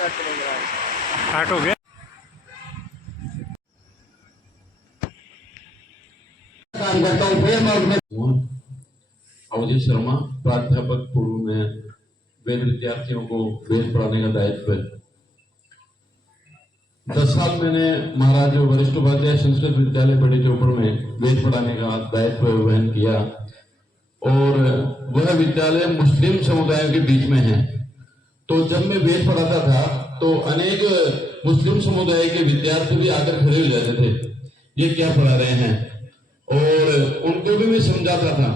Start हो गया। अवधि शर्मा, प्राध्यापक पूर्व में वेद विद्यार्थियों को वेद पढ़ाने का दायित्व है। 10 साल मैंने महाराज वरिष्ठ उपाध्याय संस्कृत विद्यालय बड़े चौपड़ में वेद पढ़ाने का दायित्व वहन किया और वह विद्यालय मुस्लिम समुदाय के बीच में है। तो जब मैं वेद पढ़ाता था तो अनेक मुस्लिम समुदाय के विद्यार्थी भी आकर खड़े हो जाते थे, ये क्या पढ़ा रहे हैं, और उनको भी मैं समझाता था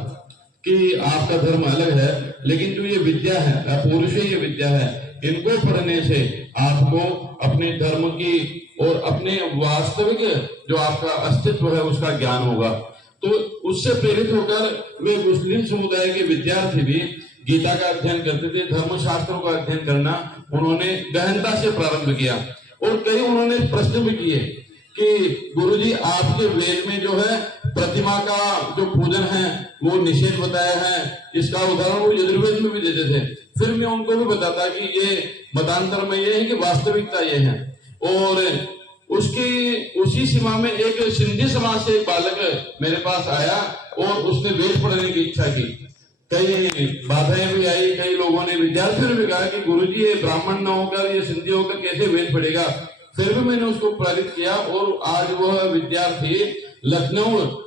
कि आपका धर्म अलग है, लेकिन जो ये विद्या है, पौरुषेय ये विद्या है, इनको पढ़ने से आपको अपने धर्म की और अपने वास्तविक जो आपका अस्तित्व है उसका ज्ञान होगा। तो उससे प्रेरित होकर वे मुस्लिम समुदाय के विद्यार्थी भी गीता का अध्ययन करते थे, धर्मशास्त्रों का अध्ययन करना उन्होंने गहनता से प्रारंभ किया और कई उन्होंने प्रश्न भी किए कि गुरुजी आपके वेद में जो है प्रतिमा का जो पूजन है वो निषेध बताया है, इसका उदाहरण वो यजुर्वेद में भी देते थे। फिर मैं उनको भी बताता कि ये मतांतर में ये है कि वास्तविकता ये है। और उसी सीमा में एक सिंधी समाज से एक बालक मेरे पास आया और उसने वेद पढ़ने की इच्छा की। कई बाधाएं भी आई, कई लोगों ने, विद्यार्थियों ने भी कहा कि गुरुजी ये ब्राह्मण न होकर, ये सिंधी होकर कैसे वेद पढ़ेगा। फिर भी मैंने उसको प्रेरित किया और आज वह विद्यार्थी लखनऊ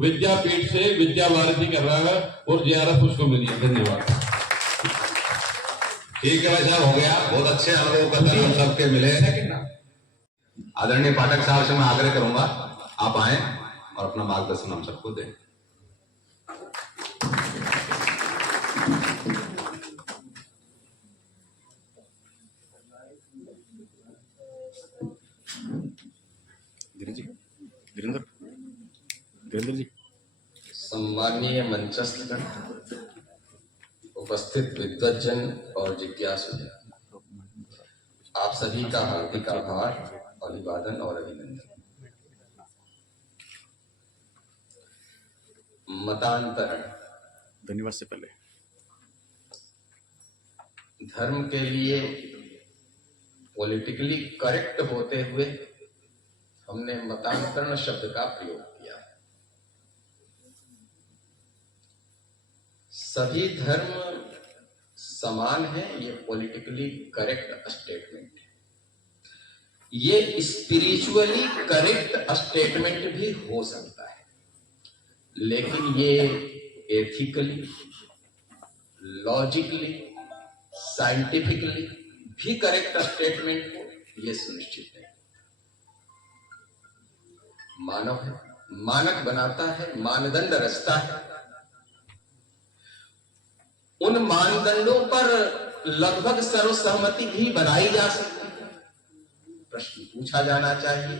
विद्यापीठ से विद्या भारती कर रहा है और जेआरएफ उसको मिली है। धन्यवाद। ठीक है भाई साहब, हो गया। बहुत अच्छे अनुभव पत्र हम सबके मिले। आदरणीय पाठक साहब से मैं आग्रह करूंगा आप आए और अपना मार्गदर्शन हम सबको दें। वीरेंद्र जी। सम्मानीय मंचस्थ उपस्थित विद्वज्जन और जिज्ञासु, आप सभी का हार्दिक आभार, अभिवादन और अभिनंदन। मतांतरण धन्यवाद से पहले धर्म के लिए पॉलिटिकली करेक्ट होते हुए हमने मतांतरण शब्द का प्रयोग किया। सभी धर्म समान है, ये पॉलिटिकली करेक्ट स्टेटमेंट है। ये स्पिरिचुअली करेक्ट स्टेटमेंट भी हो सकता है, लेकिन ये एथिकली, लॉजिकली, साइंटिफिकली भी करेक्ट स्टेटमेंट हो ये सुनिश्चित नहीं। मानव है, मानक बनाता है, मानदंड रचता है। उन मानदंडों पर लगभग सर्वसहमति भी बनाई जा सकती है। प्रश्न पूछा जाना चाहिए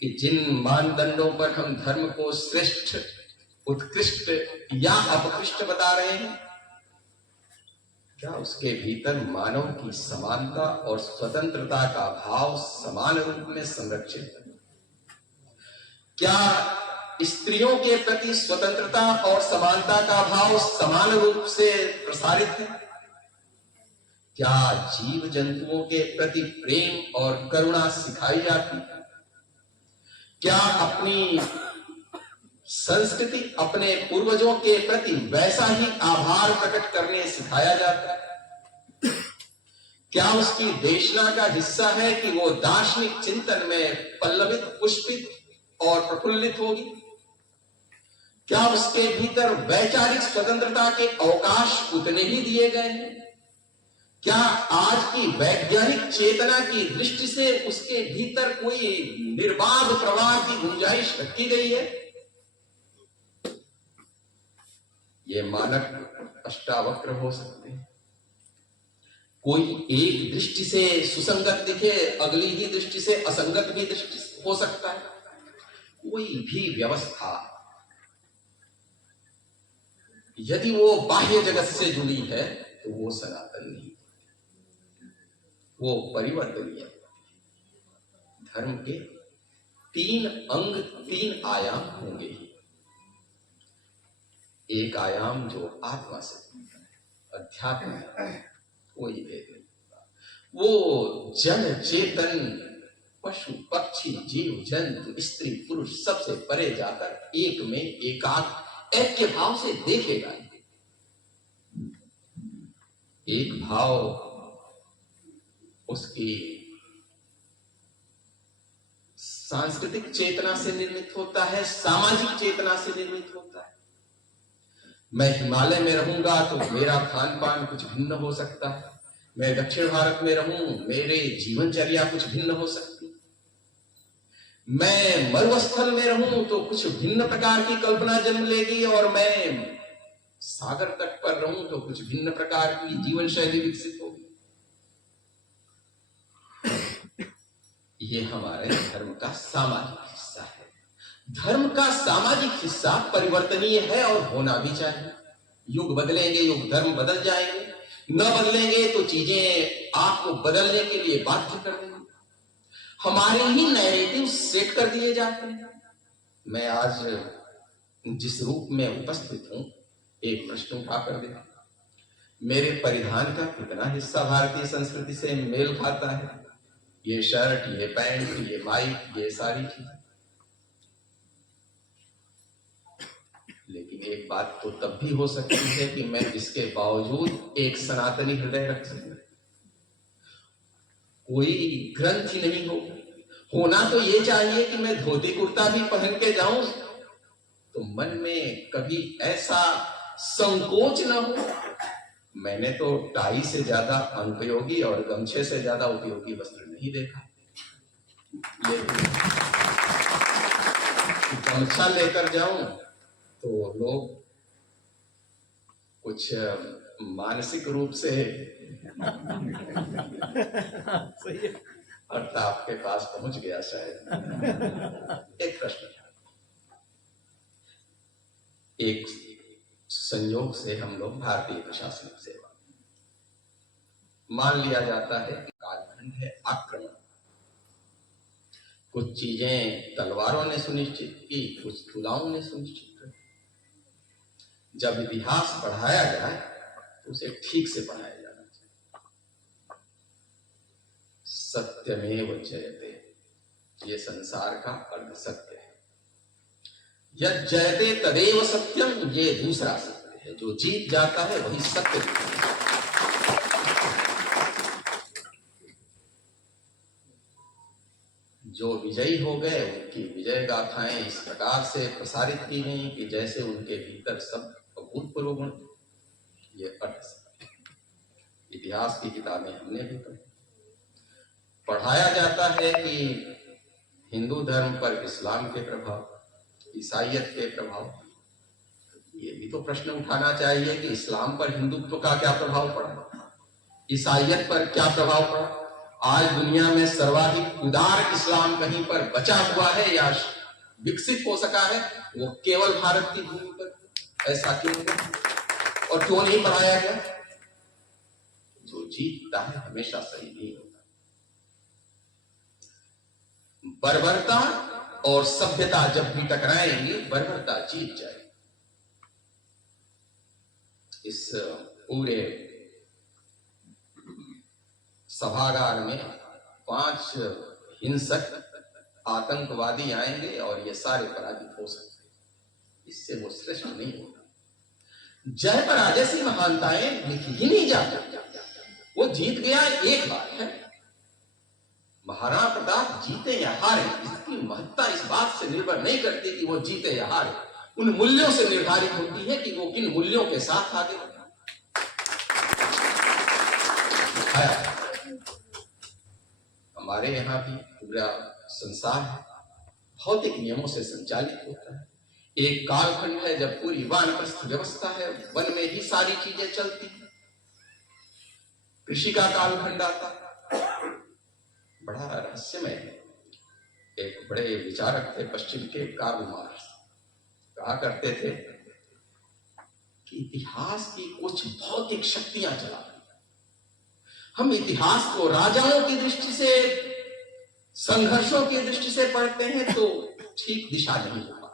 कि जिन मानदंडों पर हम धर्म को श्रेष्ठ, उत्कृष्ट या अपकृष्ट बता रहे हैं, क्या उसके भीतर मानव की समानता और स्वतंत्रता का भाव समान रूप में संरक्षित है? क्या स्त्रियों के प्रति स्वतंत्रता और समानता का भाव समान रूप से प्रसारित है? क्या जीव जंतुओं के प्रति प्रेम और करुणा सिखाई जाती है? क्या अपनी संस्कृति, अपने पूर्वजों के प्रति वैसा ही आभार प्रकट करने सिखाया जाता है? क्या उसकी देशना का हिस्सा है कि वो दार्शनिक चिंतन में पल्लवित, पुष्पित और प्रफुल्लित होगी? क्या उसके भीतर वैचारिक स्वतंत्रता के अवकाश उतने ही दिए गए हैं? क्या आज की वैज्ञानिक चेतना की दृष्टि से उसके भीतर कोई निर्बाध प्रवाह की गुंजाइश रखी गई है? ये मानक अष्टावक्र हो सकते हैं। कोई एक दृष्टि से सुसंगत दिखे, अगली ही दृष्टि से असंगत भी दृष्टि हो सकता है। कोई भी व्यवस्था यदि वो बाह्य जगत से जुड़ी है तो वो सनातन नहीं, वो परिवर्तनीय। धर्म के 3 अंग, 3 आयाम होंगे। एक आयाम जो आत्मा से, अध्यात्म है, कोई भेद नहीं। वो जड़ चेतन पशु पक्षी जीव जंतु स्त्री पुरुष सबसे परे जाकर एक में एकाग्र ऐक्य भाव से देखेगा। एक भाव उसकी सांस्कृतिक चेतना से निर्मित होता है, सामाजिक चेतना से निर्मित होता है। मैं हिमालय में रहूंगा तो मेरा खान पान कुछ भिन्न हो सकता है, मैं दक्षिण भारत में रहूं मेरे जीवनचर्या कुछ भिन्न हो सकती है, मैं मरुस्थल में रहूं तो कुछ भिन्न प्रकार की कल्पना जन्म लेगी, और मैं सागर तट पर रहूं तो कुछ भिन्न प्रकार की जीवन शैली विकसित होगी। ये हमारे धर्म का सामाजिक हिस्सा है। धर्म का सामाजिक हिस्सा परिवर्तनीय है और होना भी चाहिए। युग बदलेंगे, युग धर्म बदल जाएंगे, न बदलेंगे तो चीजें आपको बदलने के लिए बाध्य कर देंगे। हमारे ही नैरेटिव सेट कर दिए जाते हैं। मैं आज जिस रूप में उपस्थित हूं, एक प्रश्न उठाकर देखा, मेरे परिधान का कितना हिस्सा भारतीय संस्कृति से मेल खाता है? ये शर्ट, ये पैंट, ये माइक, ये सारी चीजें। लेकिन एक बात तो तब भी हो सकती है कि मैं इसके बावजूद एक सनातनी हृदय रख सकूं। कोई ग्रंथि नहीं हो। होना तो ये चाहिए कि मैं धोती कुर्ता भी पहन के जाऊं तो मन में कभी ऐसा संकोच न हो। मैंने तो टाई से ज्यादा अनुपयोगी और गमछे से ज्यादा उपयोगी वस्त्र नहीं देखा। लेकिन गमछा लेकर जाऊं तो लोग कुछ मानसिक रूप से अर्थ आपके पास पहुंच गया शायद। एक प्रश्न, एक संयोग से हम लोग भारतीय प्रशासनिक सेवा, मान लिया जाता है कि कालखंड है आक्रमण। कुछ चीजें तलवारों ने सुनिश्चित की, कुछ तुलाओं ने सुनिश्चित की। जब इतिहास पढ़ाया जाए तो उसे ठीक से पढ़ाया जाना चाहिए। सत्यमेव जयते, ये संसार का अर्ध सत्य है। यद जयते तदेव सत्यम, ये दूसरा सत्य है। जो जीत जाता है वही सत्य है। जो विजयी हो गए उनकी विजय गाथाएं इस प्रकार से प्रसारित की गई कि जैसे उनके भीतर सब अभूतपूर्व गुण। ये अर्थ सत्य। इतिहास की किताबें हमने भी पढ़ी। पढ़ाया जाता है कि हिंदू धर्म पर इस्लाम के प्रभाव, ईसाइयत के प्रभाव। ये भी तो प्रश्न उठाना चाहिए कि इस्लाम पर हिंदुत्व का क्या प्रभाव पड़ा, ईसाइयत पर क्या प्रभाव पड़ा। आज दुनिया में सर्वाधिक उदार इस्लाम कहीं पर बचा हुआ है या विकसित हो सका है, वो केवल भारत की भूमि पर। ऐसा क्यों है और क्यों नहीं पढ़ाया गया? जो जीतता है हमेशा सही नहीं होता। बर्बरता और सभ्यता जब भी टकराएंगी, बर्बरता जीत जाएगी। इस पूरे सभागार में 5 हिंसक आतंकवादी आएंगे और ये सारे पराजित हो सकते हैं। इससे वो श्रेष्ठ नहीं होगा। जय पराजय से महानताएं लिखी ही नहीं जाती। वो जीत गया एक बार है। महाराणा प्रताप जीते या हारे, इसकी महत्ता इस बात से निर्भर नहीं करती कि वो जीते या हारे। उन मूल्यों से निर्धारित होती है कि वो किन मूल्यों के साथ आगे बढ़ा। हमारे यहाँ भी पूरा संसार भौतिक नियमों से संचालित होता है। एक कालखंड है जब पूरी वानप्रस्थ व्यवस्था है, वन में ही सारी चीजें चलती हैं। कृषि का कालखंड आता है, बड़ा रहस्यमय है। एक बड़े विचारक थे पश्चिम के, कार्ल मार्क्स, कहा करते थे कि इतिहास की कुछ भौतिक शक्तियां चला रही। हम इतिहास को राजाओं की दृष्टि से, संघर्षों की दृष्टि से पढ़ते हैं तो ठीक दिशा नहीं हो पा रही।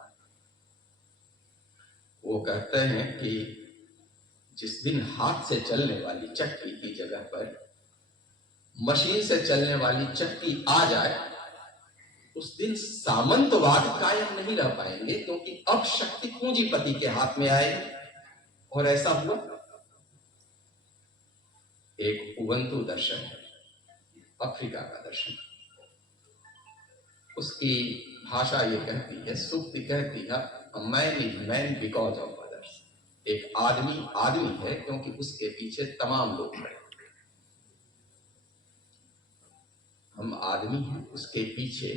वो कहते हैं कि जिस दिन हाथ से चलने वाली चक्की की जगह पर मशीन से चलने वाली चक्की आ जाए, उस दिन सामंतवाद कायम नहीं रह पाएंगे, क्योंकि अब शक्ति पूंजीपति के हाथ में आएगी। और ऐसा हुआ। एक उबंतु दर्शन है, अफ्रीका का दर्शन। उसकी भाषा ये कहती है, सूक्ति कहती है, man is man because of others. एक आदमी आदमी है क्योंकि उसके पीछे तमाम लोग खड़े। हम आदमी हैं, उसके पीछे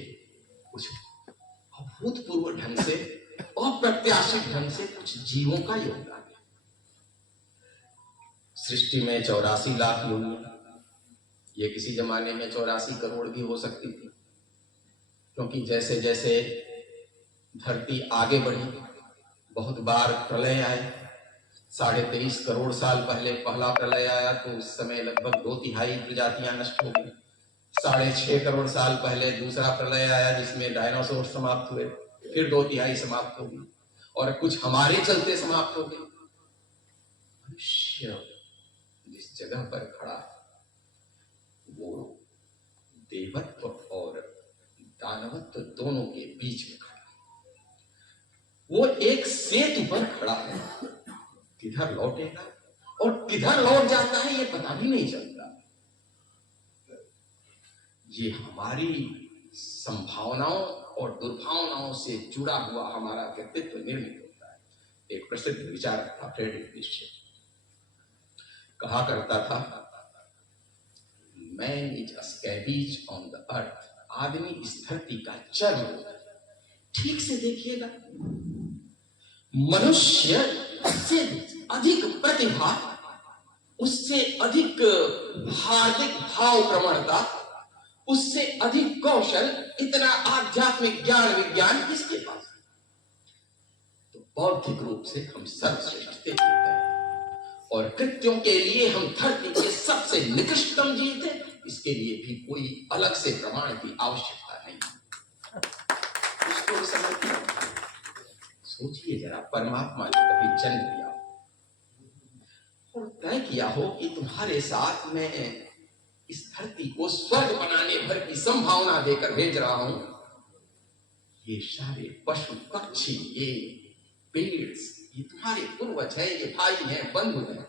कुछ अभूतपूर्व ढंग से, अप्रत्याशित ढंग से कुछ जीवों का योगदान है। सृष्टि में 84 लाख योनियां, ये किसी जमाने में 84 करोड़ भी हो सकती थी, क्योंकि जैसे जैसे धरती आगे बढ़ी, बहुत बार प्रलय आए। 23.5 करोड़ साल पहले पहला प्रलय आया, तो उस समय लगभग 2/3 प्रजातियां नष्ट हो गई। 6.5 करोड़ साल पहले दूसरा प्रलय आया, जिसमें डायनासोर समाप्त हुए, फिर 2/3 समाप्त हो गई, और कुछ हमारे चलते समाप्त हो गई। मनुष्य जिस जगह पर खड़ा है, वो देवत्व और दानवत्व दोनों के बीच में खड़ा है। वो एक सेतु पर खड़ा है, किधर लौटेगा और किधर लौट जाता है ये पता भी नहीं चलता। ये हमारी संभावनाओं और दुर्भावनाओं से जुड़ा हुआ हमारा व्यक्तित्व निर्मित होता है। एक प्रसिद्ध विचारक था फ्रेडरिक नीत्शे, कहा करता था, man is a scabies on the earth. आदमी इस धरती का चर्म रोग है। ठीक से देखिएगा, मनुष्य उससे अधिक प्रतिभा, उससे अधिक हार्दिक भाव प्रवणता, उससे अधिक कौशल, इतना आध्यात्मिक ज्ञान विज्ञान किसके पास? तो बौद्धिक रूप से हम सर्वश्रेष्ठ होते हैं, और कृत्यों के लिए हम धरती के सबसे निकृष्टतम जीव थे। इसके लिए भी कोई अलग से प्रमाण की आवश्यकता नहीं। उसको समझिए, सोचिए जरा, परमात्मा ने कभी जन्म लिया और तय किया हो कि तुम्हारे साथ मैं इस धरती को स्वर्ग बनाने भर की संभावना देकर भेज रहा हूं। ये सारे पशु पक्षी, ये पेड़, ये तुम्हारे पूर्वज है, ये भाई हैं, बंधु हैं।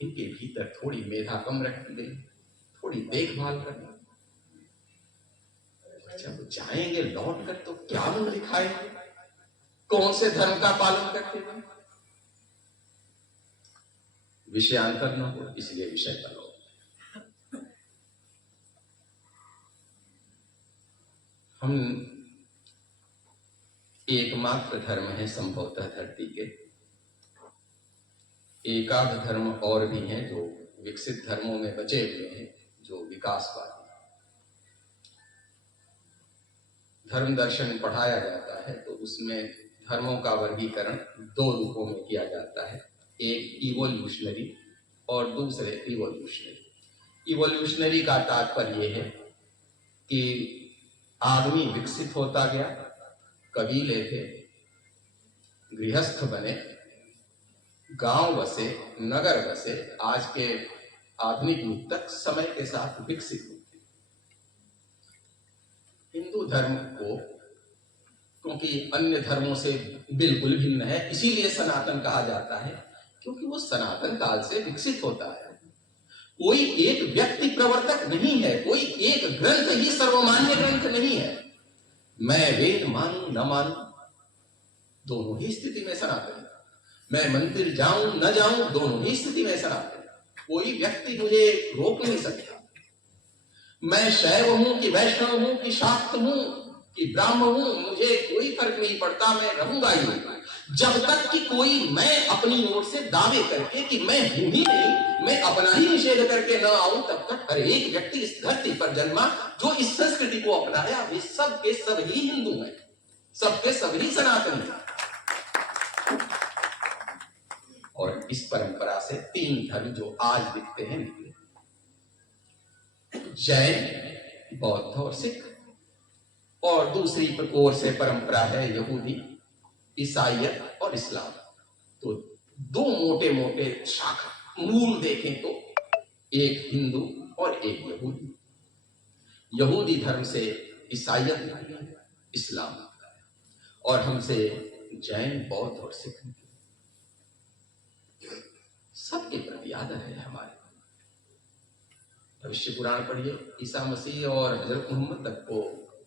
इनके भीतर थोड़ी मेधा कम रखी गई, थोड़ी देखभाल करना। जब जाएंगे लौट कर तो क्या मुंह दिखाएंगे? कौन से धर्म का पालन करते हैं? विषयांतर न हो, इसलिए विषय पर लो। हम एकमात्र धर्म है संभवतः धरती के। एकाध धर्म और भी हैं जो विकसित धर्मों में बचे हुए हैं, जो विकासवादी। धर्म दर्शन पढ़ाया जाता है तो उसमें धर्मों का वर्गीकरण 2 रूपों में किया जाता है, एक इवोल्यूशनरी और दूसरे इवोल्यूशनरी। इवोल्यूशनरी का तात्पर्य है कि आदमी विकसित होता गया, कबीले थे, गृहस्थ बने, गांव बसे, नगर बसे, आज के आधुनिक युग तक समय के साथ विकसित होते। हिंदू धर्म को, क्योंकि अन्य धर्मों से बिल्कुल भिन्न है, इसीलिए सनातन कहा जाता है, क्योंकि वो सनातन काल से विकसित होता है। कोई एक व्यक्ति प्रवर्तक नहीं है, कोई एक ग्रंथ ही सर्वमान्य ग्रंथ नहीं है। मैं वेद मानूं न मानूं, दोनों ही स्थिति में सनातन है। मैं मंदिर जाऊं न जाऊं, दोनों ही स्थिति में सनातन है। कोई व्यक्ति मुझे रोक नहीं सकता। मैं शैव हूं कि वैष्णव हूं कि शाक्त हूं कि ब्राह्मण हूं, मुझे कोई फर्क नहीं पड़ता, मैं रहूंगा ही, जब तक कि कोई मैं अपनी ओर से दावे करके कि मैं हूं ही नहीं, मैं अपना ही निषेध करके न आऊं, तब तक हर एक व्यक्ति इस धरती पर जन्मा जो इस संस्कृति को अपनाया, वे सब के सब ही हिंदू हैं, सबके सब ही सनातनी हैं। और इस परंपरा से 3 धर्म जो आज दिखते हैं निकले, जैन, बौद्ध और सिख। और दूसरी ओर से परंपरा है यहूदी, ईसाईयत और इस्लाम। तो 2 मोटे मोटे शाखा मूल देखें तो, एक हिंदू और एक यहूदी। यहूदी धर्म से ईसाइयत निकली, इस्लाम और हमसे जैन, बौद्ध और सिख। सबके प्रति आदर है हमारे। भविष्य पुराण पढ़िए, ईसा मसीह और हजरत मोहम्मद तक को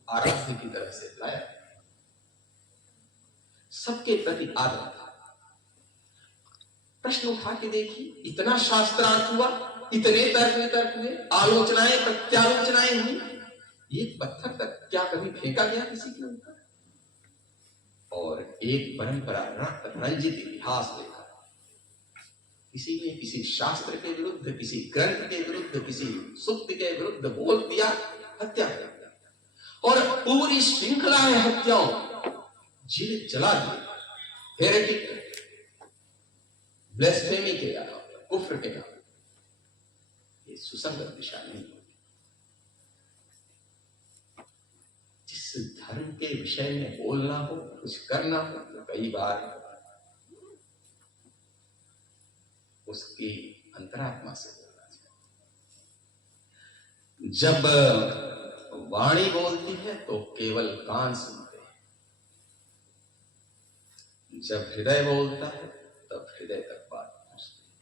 आराध्य की तरह से लाया। सबके प्रति आदर था। प्रश्न उठा के देखिए, इतना शास्त्रार्थ हुआ, इतने तर्क वितर्क हुए, आलोचनाएं प्रत्यालोचनाएं हुई, एक पत्थर तक क्या कभी फेंका गया किसी के ऊपर? और एक परंपरा रंजित इतिहास लेकर किसी ने किसी शास्त्र के विरुद्ध, किसी ग्रंथ के विरुद्ध, किसी सुक्त के विरुद्ध बोल दिया, हत्या कर दिया। और पूरी श्रृंखला है हत्याओं, जीवित जला दिए, हेरेटिक, ब्लेस्फेमी के नाम, कुफ्र के नाम। ये सुसंगत दिशा नहीं। जिस धर्म के विषय में बोलना हो, कुछ करना हो, तो कई बार उसकी अंतरात्मा से बोलना चाहिए। जब वाणी बोलती है तो केवल कान सुनते हैं, जब हृदय बोलता है तब हृदय तक बात पहुंचती है।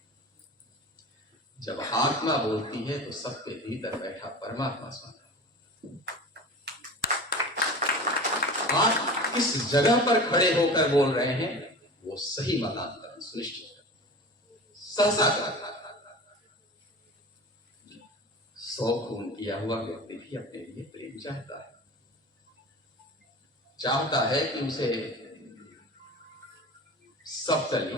जब आत्मा बोलती है तो सबके भीतर बैठा परमात्मा सुनता है। आप किस जगह पर खड़े होकर बोल रहे हैं वो सही मकान पर सुनिश्चित सहसा कर। 100 खून किया हुआ व्यक्ति भी अपने लिए प्रेम चाहता है, चाहता है कि उसे सप्तली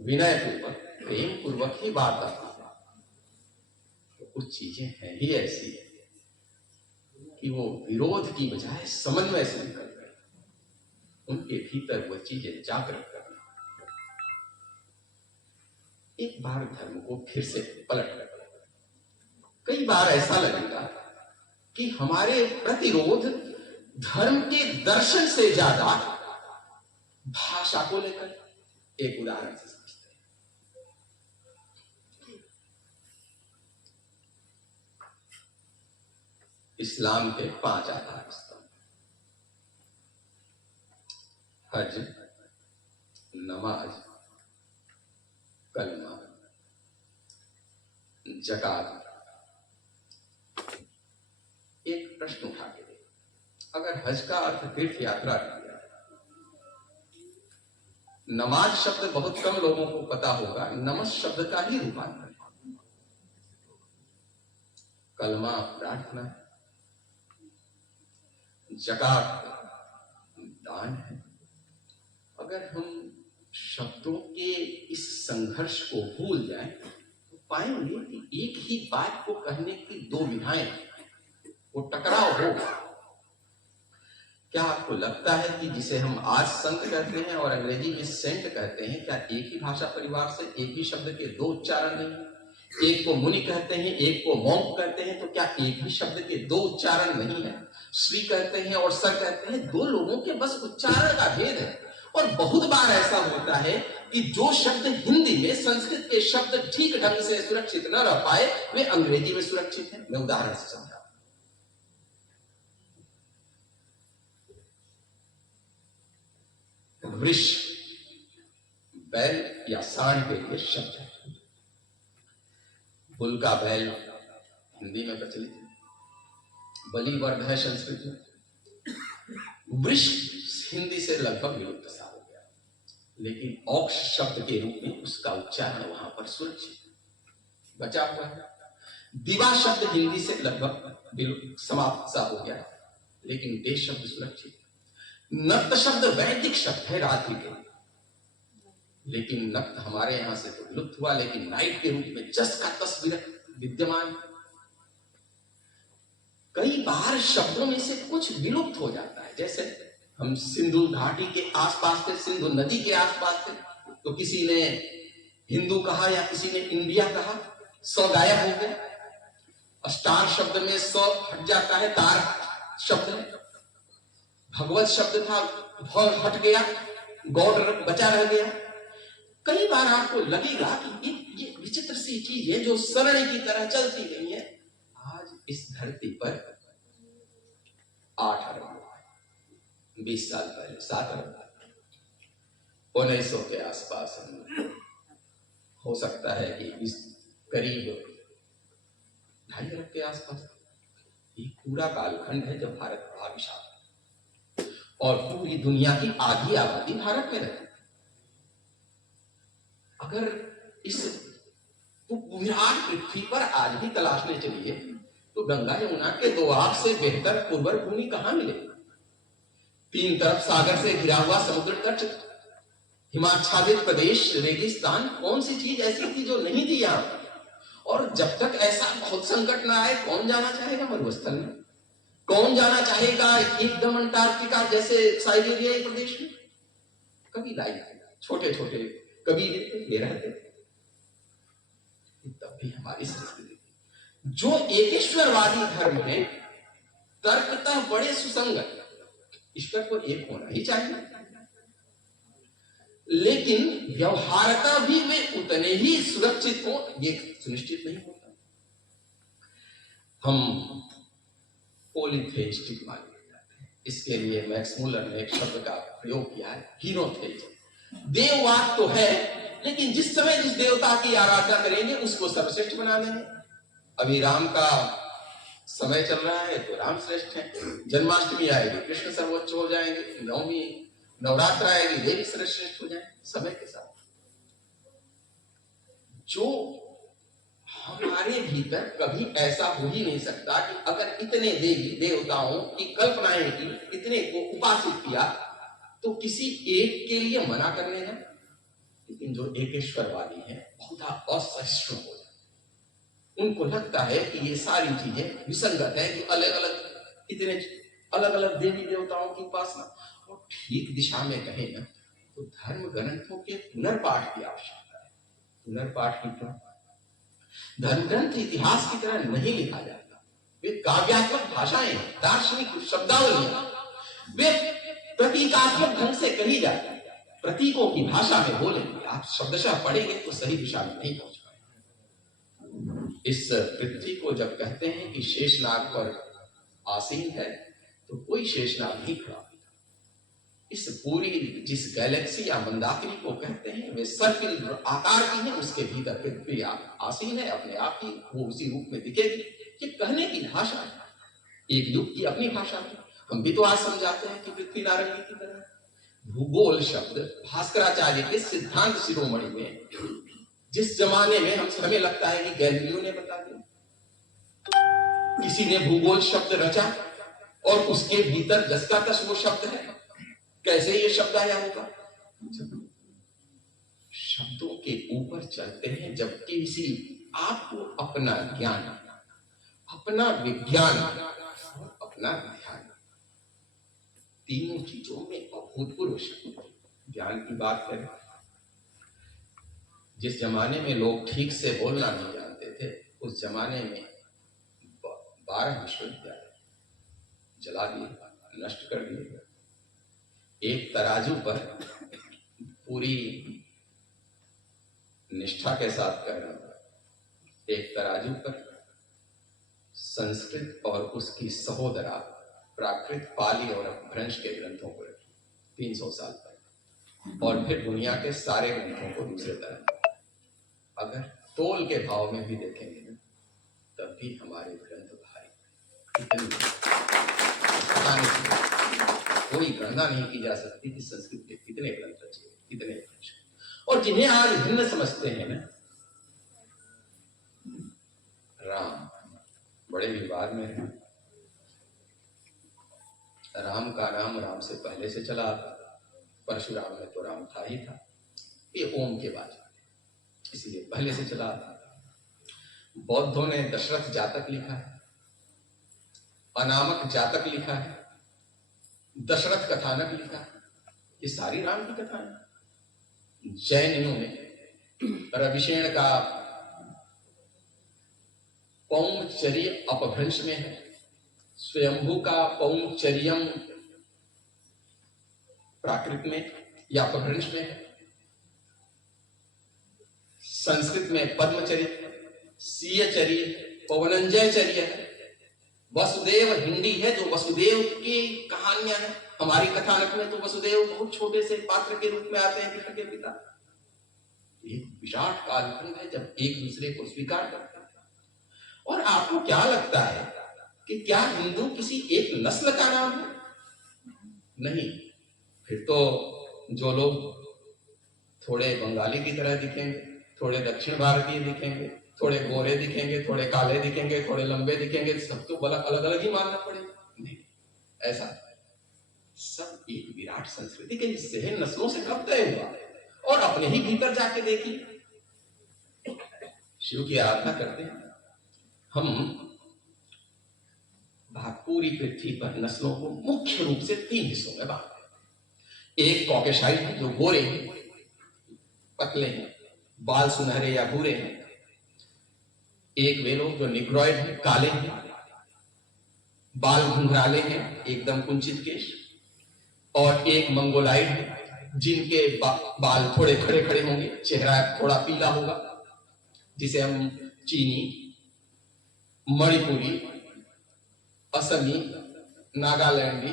विनय पूर्वक, प्रेम पूर्वक ही बात आती है। तो कुछ चीजें हैं ही ऐसी कि वो विरोध की बजाय समन्वय से निकल गए, उनके भीतर वो चीजें जागृत कर। एक बार धर्म को फिर से पलट कर, कई बार ऐसा लगेगा कि हमारे प्रतिरोध धर्म के दर्शन से ज्यादा भाषा को लेकर। एक उदाहरण से समझते हैं। इस्लाम के 5 आधार स्तंभ, हज, नमाज, कलमा, ज़कात। एक प्रश्न उठा के देखो, अगर हज का अर्थ तीर्थ यात्रा किया, नमाज शब्द बहुत कम लोगों को पता होगा, नमस शब्द का ही रूपांतर है। कलमा प्रार्थना है, ज़कात दान है। अगर हम शब्दों के इस संघर्ष को भूल जाएं तो पाएंगे कि एक ही बात को कहने की 2 विधाएं, वो टकराव होगा। क्या आपको लगता है कि जिसे हम आज संत कहते हैं और अंग्रेजी में सेंट कहते हैं, क्या एक ही भाषा परिवार से एक ही शब्द के 2 उच्चारण नहीं? एक को मुनि कहते हैं, एक को मॉन्क कहते हैं, तो क्या एक ही शब्द के 2 उच्चारण नहीं है? श्री कहते हैं और सर कहते हैं, 2 लोगों के बस उच्चारण का भेद है। और बहुत बार ऐसा होता है कि जो शब्द हिंदी में संस्कृत के शब्द ठीक ढंग से सुरक्षित न रह पाए, वे अंग्रेजी में सुरक्षित हैं। मैं उदाहरण से समझा। वृष बैल या सांड के लिए शब्द है। बुल का बैल हिंदी में प्रचलित है, बलि वर्ग है संस्कृत में। वृष हिंदी से लगभग विलुप्त सा हो गया, लेकिन औक्ष शब्द के रूप में उसका उच्चारण वहां पर सुरक्षित बचा हुआ है। दिवा शब्द हिंदी से लगभग समाप्त सा हो गया, लेकिन देश शब्द सुरक्षित। नक्त शब्द वैदिक शब्द है रात्रि के, लेकिन नक्त हमारे यहां से तो विलुप्त हुआ, लेकिन नाइट के रूप में जस का तस विद्यमान। कई बार शब्दों में से कुछ विलुप्त हो जाता है। जैसे हम सिंधु घाटी के आसपास थे, सिंधु नदी के आसपास थे, तो किसी ने हिंदू कहा या किसी ने इंडिया कहा, स गायब हो गया। स्टार शब्द में स हट जाता है, तार शब्द में। भगवत शब्द था, भ हट गया, गॉड बचा रह गया। कई बार आपको लगेगा कि ये विचित्र सी चीज है जो सरणी की तरह चलती गई है, इस धरती पर 8 अरब लोग हैं। 20 साल पहले 7 अरब, 1900 के आसपास हम, हो सकता है कि इस करीब 2.5 अरब के आसपास। ये पूरा कालखंड है जब भारत बड़ा विशाल है और पूरी दुनिया की आधी आबादी भारत में रहती है। अगर इस विराट पृथ्वी पर आज भी तलाशने चलिए तो गंगा यमुना के दोआब से बेहतर उर्वर भूमि कहां मिलेगी? 3 तरफ सागर से घिरा हुआ समुद्र तट, हिमाच्छादित प्रदेश, रेगिस्तान, कौन सी चीज ऐसी थी जो नहीं थी यहाँ? और जब तक ऐसा बहुत संकट ना आए, कौन जाना चाहेगा मरुस्थल में? कौन जाना चाहेगा एकदम अंटार्कटिका जैसे साइबेरियाई प्रदेश में? कभी लाइक छोटे छोटे कबीले ले रहते थे, तब भी हमारी संस्कृति जो एकेश्वरवादी धर्म है, तर्कतः बड़े सुसंगत, ईश्वर को एक होना ही चाहिए, लेकिन व्यवहारता भी वे उतने ही सुरक्षित हो, ये सुनिश्चित नहीं होता। हम पॉलीथेइस्टिक माने जाते हैं। इसके लिए मैक्स मुलर ने एक शब्द का प्रयोग किया है, हीनोथेइज्म। देववाद तो है, लेकिन जिस समय जिस देवता की आराधना करेंगे उसको सर्वश्रेष्ठ बना देंगे। अभी राम का समय चल रहा है तो राम श्रेष्ठ है, जन्माष्टमी आएगी कृष्ण सर्वोच्च हो जाएंगे, नवमी नवरात्र आएगी देवी श्रेष्ठ हो जाएंगे। समय के साथ जो हमारे भीतर कभी ऐसा हो ही नहीं सकता कि अगर इतने देवी देवताओं की कल्पनाएं की, इतने को उपासित किया, तो किसी एक के लिए मना करने जाए। लेकिन जो एकेश्वरवादी हैं बहुधा असहिष्णु हो जाए, उनको लगता है कि ये सारी चीजें विसंगत है, कि अलग अलग इतने अलग अलग देवी देवताओं की उपासना। और ठीक दिशा में कहें ना तो धर्म ग्रंथों के पुनर्पाठ की आवश्यकता है। पुनर्पाठ की क्यों? धर्म ग्रंथ इतिहास की तरह नहीं लिखा जाता, वे काव्यात्मक भाषाएं, दार्शनिक शब्दावलियां, वे प्रतीकात्मक ढंग से कही जाती है। प्रतीकों की भाषा में बोलेंगे, आप शब्दशः पढ़ेंगे तो सही दिशा में नहीं पहुंच पाएंगे। इस पृथ्वी को जब कहते हैं कि शेषनाग पर आसीन है, तो कोई शेषनाग नहीं खड़ा। इस पूरी जिस गैलेक्सी या मंदाकिनी को कहते हैं, वे सर्पिल आकार की है, उसके भीतर पृथ्वी आसीन है, अपने आप ही वो उसी रूप में दिखेगी। ये कहने की भाषा है, एक युग की अपनी भाषा है। हम भी तो आज समझाते हैं कि पृथ्वी नारंगी की तरह। भूगोल शब्द भास्कराचार्य के सिद्धांत शिरोमणि में, जिस जमाने में हमें लगता है कि गैलीलियो ने बता दिया, किसी ने भूगोल शब्द रचा और उसके भीतर दस का दस वो शब्द है। कैसे ये शब्द आया होगा? शब्दों के ऊपर चलते हैं, जबकि किसी आपको अपना ज्ञान, अपना विज्ञान, अपना ध्यान, तीनों चीजों में अभूतपूर्व शक्ति। ज्ञान की बात करें, जिस जमाने में लोग ठीक से बोलना नहीं जानते थे, उस जमाने में 12 विश्वविद्यालय जला दिए, नष्ट कर दिए। एक तराजू पर पूरी निष्ठा के साथ कहना, एक तराजू पर संस्कृत और उसकी सहोदरा प्राकृत, पाली और अपभ्रंश के ग्रंथों को रखी 300 साल पहले, और फिर दुनिया के सारे ग्रंथों को दूसरे तरह। अगर तोल के भाव में भी देखेंगे ना, तब भी हमारे ग्रंथ भारी, कोई गणना नहीं की जा सकती कि संस्कृत के कितने ग्रंथ रचे, कितने ग्रंथ। और जिन्हें आज भिन्न समझते हैं ना, राम बड़े विवाद में है। राम का नाम राम से पहले से चला आता, परशुराम में तो राम था ही था, ये ओम के बाद, इसलिए पहले से चला आता। बौद्धों ने दशरथ जातक लिखा है, अनामक जातक लिखा है, दशरथ कथानक लिखा है, ये सारी राम की कथा है। जैनियों ने रविशेण का पौंचर्य अपभ्रंश में है, स्वयंभू का पौंचर्यम प्राकृत में या अपभ्रंश में है, संस्कृत में पद्मचर्य, सीयचर्य, पवनंजय चर्य है, वसुदेव हिंदी है, जो वसुदेव की कहानियां हैं। हमारी कथानक में तो वसुदेव बहुत छोटे से पात्र के रूप में आते हैं, कृष्ण के पिता। एक विराट कालखंड है जब एक दूसरे को स्वीकार करते हैं। और आपको क्या लगता है कि क्या हिंदू किसी एक नस्ल का नाम है? नहीं। फिर तो जो लोग थोड़े बंगाली की तरह दिखेंगे, थोड़े दक्षिण भारतीय दिखेंगे, थोड़े गोरे दिखेंगे, थोड़े काले दिखेंगे, थोड़े लंबे दिखेंगे, सब तो अलग अलग ही मानना पड़ेगा। नहीं, ऐसा सब एक विराट संस्कृति के हिस्से है, नस्लों से कब तय हुआ? और अपने ही भीतर जाके देखिए, शिव की आराधना करते हैं हम। पूरी पृथ्वी पर नस्लों को मुख्य रूप से 3 हिस्सों में बांटते हैं। एक कॉकेशाइड है, जो गोरे हैं, पतले हैं, बाल सुनहरे या भूरे हैं। एक वे लोग जो निग्रॉइड हैं, काले हैं, बाल घुंघराले हैं, एकदम कुंचित केश। और एक मंगोलाइड है, जिनके बाल थोड़े खड़े खड़े होंगे, चेहरा थोड़ा पीला होगा, जिसे हम चीनी, मणिपुरी, असमी, नागालैंडी,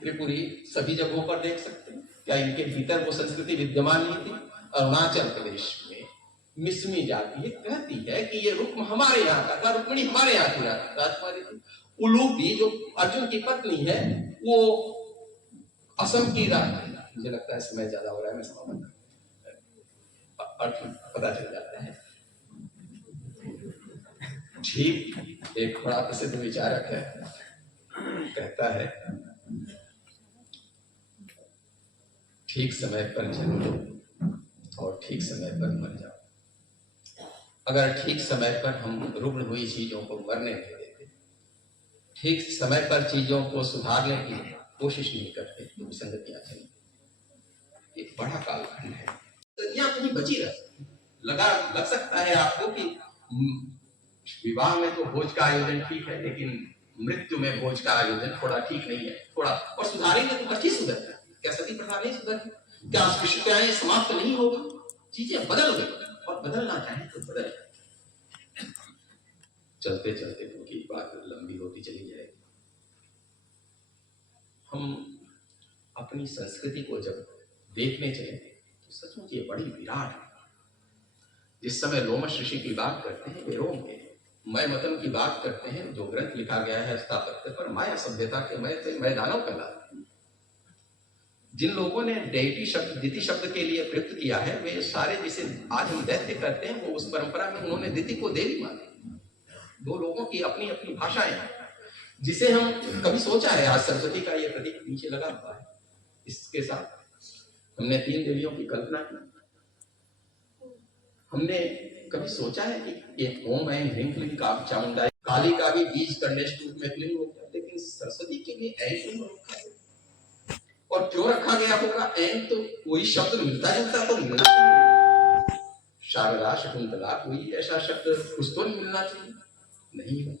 त्रिपुरी सभी जगहों पर देख सकते हैं। क्या इनके भीतर वो संस्कृति विद्यमान नहीं थी? अरुणाचल प्रदेश में मिसमी जाति ये कहती है कि ये रुक्म हमारे यहाँ का था, रुक्मिणी हमारे यहाँ की राजकुमारी थी। उलूपी जो अर्जुन की पत्नी है, वो असम की मुझे लगता है समय ज्यादा हो रहा है, मैं समापन अर्थ पता चल जाता है। ठीक, एक बड़ा प्रसिद्ध विचारक है, कहता है ठीक समय पर जन्मो और ठीक समय पर मर जाओ। अगर ठीक समय पर हम रुग्ण हुई चीजों को मरने नहीं देते, ठीक समय पर चीजों को सुधारने की कोशिश नहीं करते, तो विसंगतियां चलेंगी। एक बड़ा कालखंड है, दुनिया कहीं बची रह लग सकता है आपको कि विवाह में तो भोज का आयोजन ठीक है, लेकिन मृत्यु में भोज का आयोजन थोड़ा ठीक नहीं है। थोड़ा और सुधारेंगे तो हर चीज सुधरता है। क्या सती प्रथा नहीं सुधरती? क्या विश्व समाप्त नहीं होगा? चीजें बदल गई और बदलना चाहे तो बदल। चलते चलते क्योंकि बात लंबी होती चली जाएगी। हम अपनी संस्कृति को जब देखने चले तो सचमुच ये बड़ी विराट है। जिस समय लोमश ऋषि की बात करते हैं वे रोम के, मय मतम की बात करते हैं, जो ग्रंथ लिखा गया है स्थापत्य पर, माया सभ्यता के मय से मैदानों का लाभ। जिन लोगों ने डेटी शब्द दिति शब्द के लिए प्रयुक्त किया है, वे सारे जिसे आज हम दैत्य करते हैं, वो उस परंपरा में उन्होंने दिति को देवी मानी। 2 लोगों की अपनी अपनी भाषाएं हैं, जिसे हम कभी सोचा है। आज सरस्वती का ये प्रतीक नीचे लगा हुआ है, इसके साथ हमने 3 देवियों की कल्पना की। हमने कभी सोचा है कि एक ओम ऐं ह्रीं क्लीं चामुंडाई, काली का भी बीज कर्णेश रूप में क्लीं होता है, लेकिन सरस्वती के लिए ऐं क्यों रखा है? और क्यों रखा गया होगा ऐं? तो कोई शब्द मिलता जुलता तो मिलना चाहिए। शारदा, शकुंतला, कोई ऐसा शब्द कुछ तो नहीं मिलना चाहिए, नहीं है।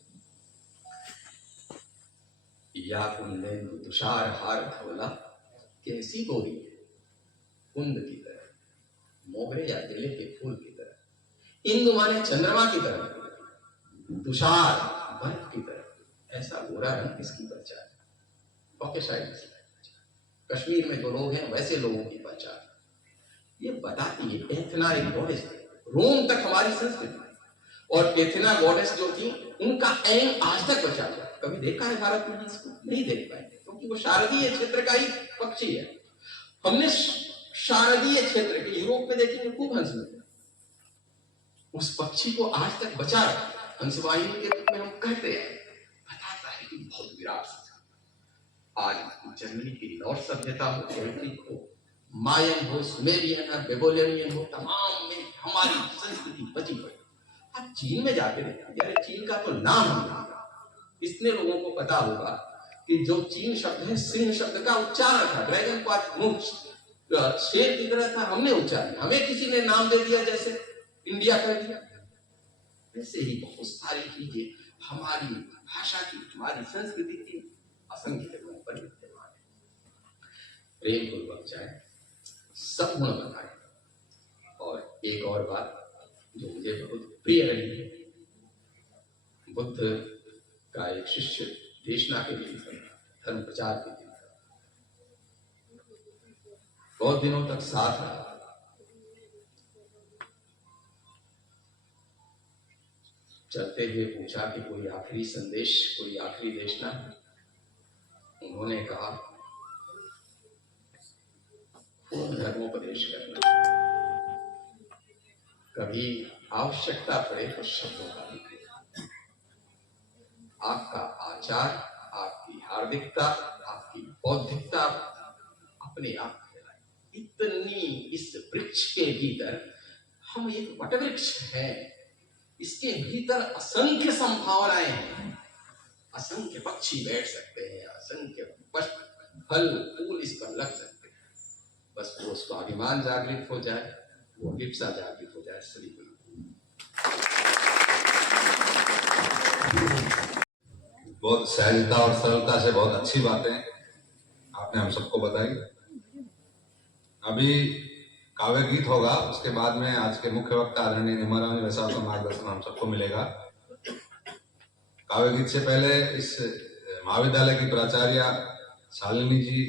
या कुंदेन्दु तुषार हार धवला, कैसी गोरी है कुंद की तरह, मोगरे या बेले के फूल की तरह। इंदु माने चंद्रमा की तरह, तुषार बर्फ की तरह। ऐसा गोरा रंग किसकी पहचान? कॉकेशाइड की। कश्मीर में जो लोग हैं वैसे लोगों की पहचान ये बताती है। एथेना एक गॉडेस, रोम तक हमारी संस्कृति, और एथेना गॉडेस जो थी उनका ऐन आज तक बचा हुआ। कभी देखा है भारत में इसको? नहीं देख पाए, क्योंकि वो शारदीय क्षेत्र का ही पक्षी है। हमने शारदीय क्षेत्र के यूरोप में देखेंगे खूब हंस मिलते, उस पक्षी को आज तक बचा रखा, हंसवाहिनी के रूप में हम कहते हैं। बताता है कि बहुत विराट संस्कृति। आज जर्मनी की नॉर्थ सभ्यता हो, केल्टिक हो, मायन हो, सुमेरियन हो, बेबोलियन हो, तमाम में हमारी संस्कृति बची हुई। आप चीन में जाके देखिए, यार चीन का तो नाम हम इतने लोगों को पता होगा कि जो चीन शब्द है, सिंह शब्द का उच्चारण था, ड्रैगन का शेर की तरह था, हमने उच्चारण, हमें किसी ने नाम दे दिया जैसे इंडिया कर दिया। ऐसे ही बहुत सारी चीजें हमारी भाषा की, हमारी संस्कृति की असंख्य जगहों पर विद्यमान है। प्रेम पूर्वक जाए, सब गुण बताए। और एक और बात जो मुझे बहुत प्रिय लगी है, बुद्ध का एक शिष्य देशना के लिए था, धर्म प्रचार के लिए था। बहुत दिनों तक साथ रहा। चलते हुए पूछा कि कोई आखिरी संदेश, कोई आखिरी देशना। उन्होंने कहा धर्मोपदेश करना, कभी आवश्यकता पड़े तो शब्दों का भी। आपका आचार, आपकी हार्दिकता, आपकी बौद्धिकता अपने आप इतनी, इस वृक्ष के भीतर हम एक वटवृक्ष है, इसके भीतर असंख्य संभावनाएं हैं, असंख्य पक्षी बैठ सकते हैं, असंख्य फल फूल इस पर लग सकते हैं। बस वो स्वाभिमान जागृत हो जाए, वो लिप्सा जागृत हो जाए। श्री गुरु बहुत सहजता और सरलता से बहुत अच्छी बातें आपने हम सबको बताई। अभी काव्य गीत होगा, उसके बाद में आज के मुख्य वक्ता आदरणीय निमारानी वैसा का मार्गदर्शन हम सबको मिलेगा। काव्य गीत से पहले इस महाविद्यालय की प्राचार्य शालिनी जी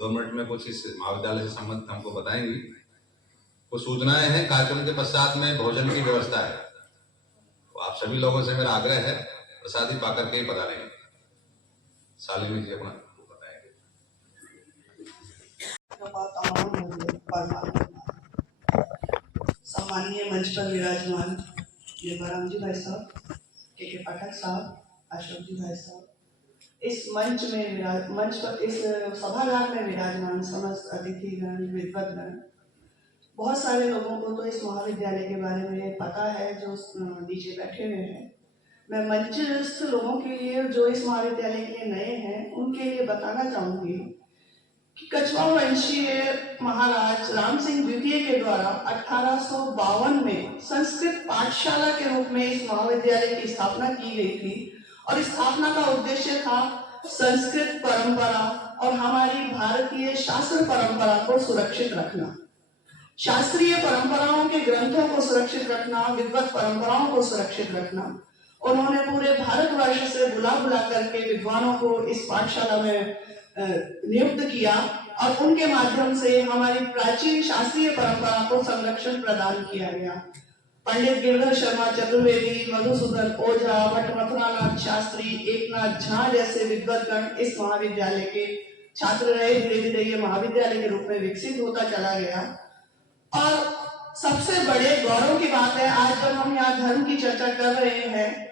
2 मिनट में कुछ इस महाविद्यालय से संबंधित हमको बताएंगी। कुछ सूचनाएं हैं। कार्यक्रम के पश्चात में भोजन की व्यवस्था है, तो आप सभी लोगों से मेरा आग्रह है प्रसादी पाकर के ही पधारेंगे। शालिनी जी अपना बताएंगे। सम्माननीय मंच पर विराजमान निर्मराम जी भाई साहब, के पाठक साहब, अशोक जी भाई साहब, इस मंच पर इस सभागार में विराजमान समस्त अतिथिगण, विद्वद्गण, बहुत सारे लोगों को तो इस महाविद्यालय के बारे में पता है जो नीचे बैठे हुए हैं। मैं मंचस्थ लोगों के लिए जो इस महाविद्यालय के लिए नए हैं उनके लिए बताना चाहूंगी कि कछवा वंशीय महाराज राम सिंह द्वितीय के द्वारा 1852 में संस्कृत पाठशाला के रूप में इस महाविद्यालय की स्थापना की गई थी और स्थापना का उद्देश्य था संस्कृत परंपरा और हमारी भारतीय शास्त्र परंपरा को सुरक्षित रखना, शास्त्रीय परंपराओं के ग्रंथों को सुरक्षित रखना, विद्वत परंपराओं को सुरक्षित रखना। उन्होंने पूरे भारतवर्ष से बुला करके विद्वानों को इस पाठशाला में नियुक्त किया और उनके माध्यम से हमारी प्राचीन शास्त्रीय परंपरा को संरक्षण प्रदान किया गया। पंडित गिरधर शर्मा चतुर्वेदी, मधुसूदन ओझा, भट्ट मथुरानाथ शास्त्री, एकनाथ झा जैसे विद्वद्गण इस महाविद्यालय के छात्र रहे। धीरे धीरे ये महाविद्यालय के रूप में विकसित होता चला गया। और सबसे बड़े गौरव की बात है, आज जब हम यहाँ धर्म की चर्चा कर रहे हैं,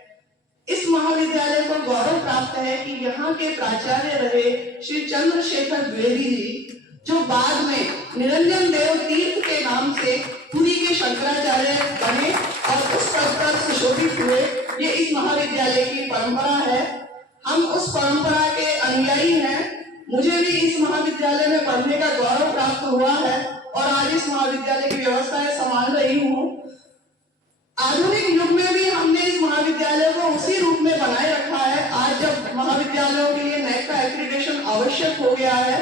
इस महाविद्यालय को गौरव प्राप्त है कि यहाँ के प्राचार्य रहे श्री चंद्रशेखर द्विवेदी जी, जो बाद में निरंजन देव तीर्थ के नाम से पुरी के शंकराचार्य बने और उस पद पर सुशोभित हुए। ये इस महाविद्यालय की परंपरा है, हम उस परंपरा के अनुयायी हैं। मुझे भी इस महाविद्यालय में पढ़ने का गौरव प्राप्त हुआ है और आज इस महाविद्यालय की व्यवस्थाएं संभाल रही हूँ। आधुनिक युग में भी हमने इस महाविद्यालय को उसी रूप में बनाए रखा है। आज जब महाविद्यालयों के लिए नेट का एक्रीडेशन आवश्यक हो गया है,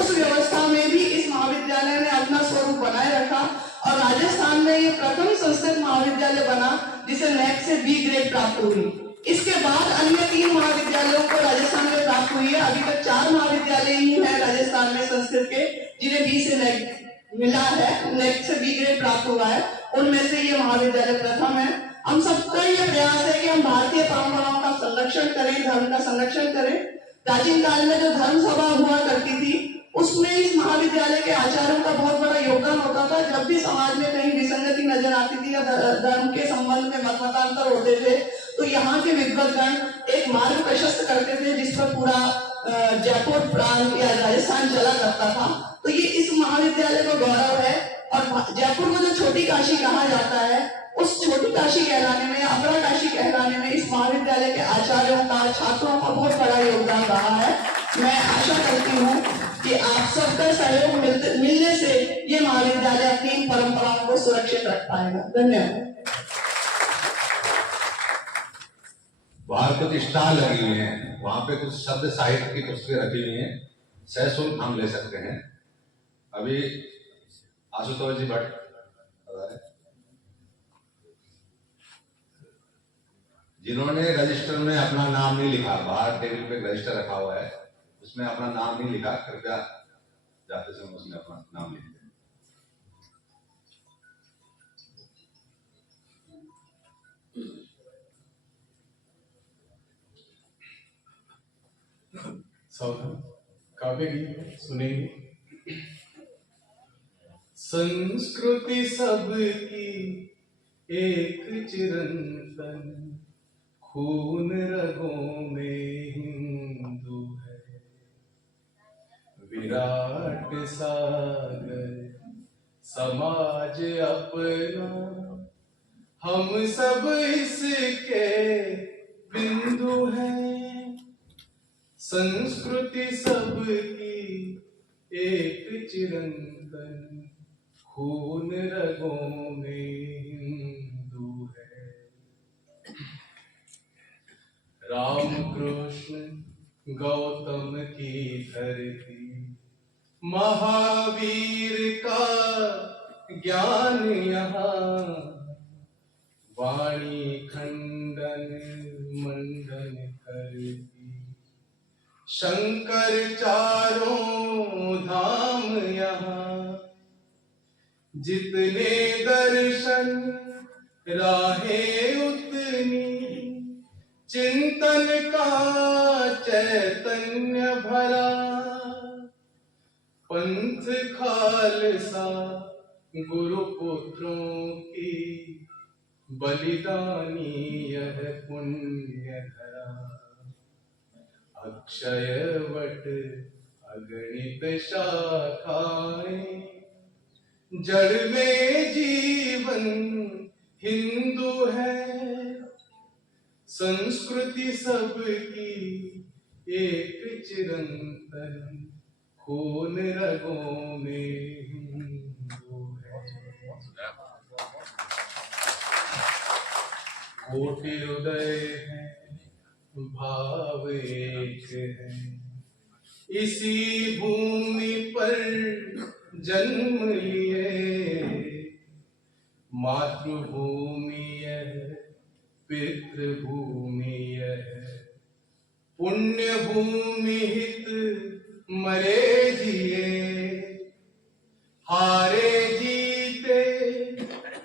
उस व्यवस्था में भी इस महाविद्यालय ने अपना स्वरूप बनाए रखा और राजस्थान में ये प्रथम संस्कृत महाविद्यालय बना जिसे नेट से बी ग्रेड प्राप्त हुई। इसके बाद अन्य 3 महाविद्यालयों को राजस्थान में प्राप्त हुई है। अभी तक 4 महाविद्यालय ही हैं राजस्थान में संस्कृत के जिन्हें बी से नेट मिला है, नेट से बी ग्रेड प्राप्त हुआ है। उनमें से ये महाविद्यालय प्रथम है। हम सबका ये प्रयास है कि हम भारतीय परंपराओं का संरक्षण करें, धर्म का संरक्षण करें। प्राचीन काल में जो धर्म सभा हुआ करती थी, उसमें इस महाविद्यालय के आचार्यों का बहुत बड़ा योगदान होता था। जब भी समाज में कहीं विसंगति नजर आती थी या धर्म के संबंध में मतमतांतर होते थे, तो यहाँ के विद्वद्गण एक मार्ग प्रशस्त करते थे जिस पर पूरा जयपुर प्रांत या राजस्थान चला करता था। तो ये इस महाविद्यालय को गौरव है। और जयपुर को जो छोटी काशी कहा जाता है, उस छोटी काशी कहलाने में, अपरा काशी कहलाने में इस महाविद्यालय के आचार्यों का, छात्रों का बहुत बड़ा योगदान रहा है। मैं आशा करती हूँ कि आप सबका सहयोग मिलने से ये महाविद्यालय अपनी परंपराओं को सुरक्षित रख पाएगा। धन्यवाद। बाहर कुछ स्टॉल लगी हुई हैं, वहां पे कुछ शब्द साहित्य की पुस्तकें रखी हुई हैं, सशुल्क हम ले सकते हैं। अभी आशुतोष जी भट्ट जिन्होंने रजिस्टर में अपना नाम नहीं लिखा, बाहर टेबल पे रजिस्टर रखा हुआ है, उसमें अपना नाम नहीं लिखा, कृपया जाते समय उसमें अपना नाम लिख दें। सावधान, काव्य गीत सुनेंगे। संस्कृति सबकी एक चिरंतन, खून रगों में हिंदू है। विराट सागर समाज अपना, हम सब इसके बिंदु हैं। संस्कृति सबकी एक चिरंतन, खून रगों में हिंदू है। राम कृष्ण गौतम की धरती, महावीर का ज्ञान यहाँ, वाणी खंडन मंडन करती। शंकर चारों धाम यहाँ, जितने दर्शन राहें उतनी, चिंतन का चैतन्य भरा। पंथ खालसा गुरुपुत्रों की, बलिदानी यह पुण्य धरा। अक्षय वट अगणित शाखाएं, जड़ में जीवन हिंदू है। संस्कृति सबकी एक चिरंतन, खून रगों में हिंदू है। कोटि हृदय है, भाव एक है। इसी भूमि पर जन्म लिए, मातृभूमि यह, पितृभूमि यह। पुण्य भूमि हित मरे जिए, हारे जीते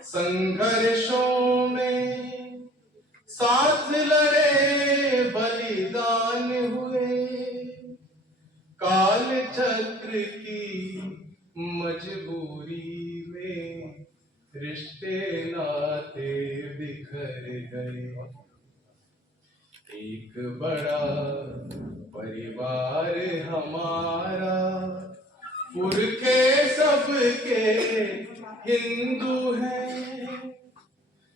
संघर्षों में। साथ लड़े बलिदान हुए, काल चक्र की मजबूरी में। रिश्ते नाते बिखर गए, एक बड़ा परिवार हमारा। पुरखे सबके हिंदू हैं,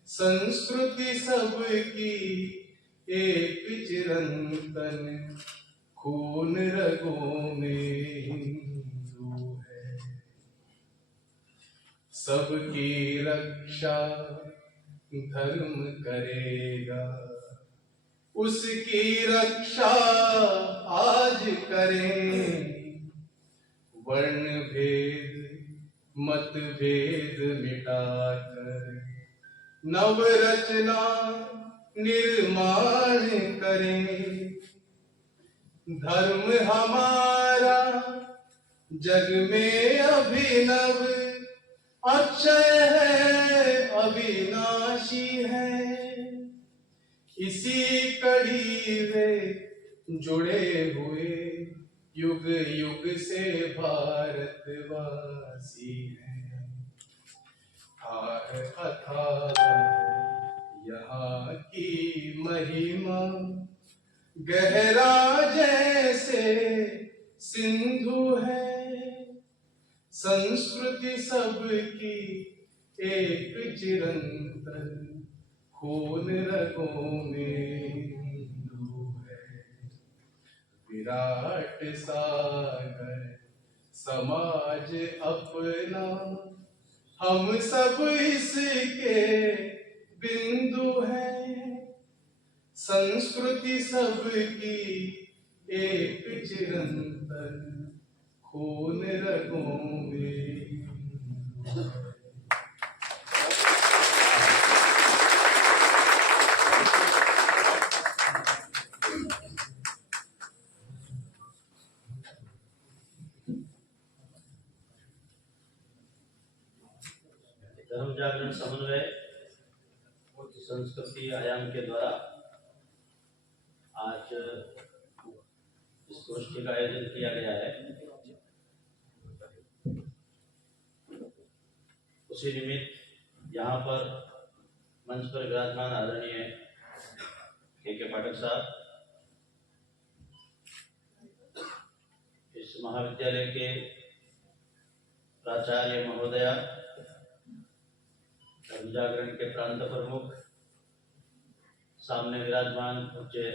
संस्कृति सबकी एक चिरंतन, खून रगों में हिंदू है। सबकी रक्षा धर्म करेगा, उसकी रक्षा आज करें। वर्ण भेद मत भेद मिटाकर, नव रचना निर्माण करें। धर्म हमारा जग में अभिनव, अक्षय है अविनाशी है। इसी कड़ी में जुड़े हुए, युग युग से भारतवासी हैं। अथाह यहाँ की महिमा, गहरा जैसे सिंधु है। संस्कृति सबकी एक चिरंतन, खून रगों में हिंदू है। विराट सागर समाज अपना, हम सब इसके बिंदु हैं। संस्कृति सबकी एक चिरंतन, खून रगों में हिंदू है। धर्म जागरण समन्वय और संस्कृति आयाम के द्वारा आज इस गोष्ठी का आयोजन किया गया है। उसी निमित्त यहाँ पर मंच पर विराजमान आदरणीय के पाठक साहब, इस महाविद्यालय के प्राचार्य महोदया, धर्म जागरण के प्रांत प्रमुख, सामने विराजमान पूज्य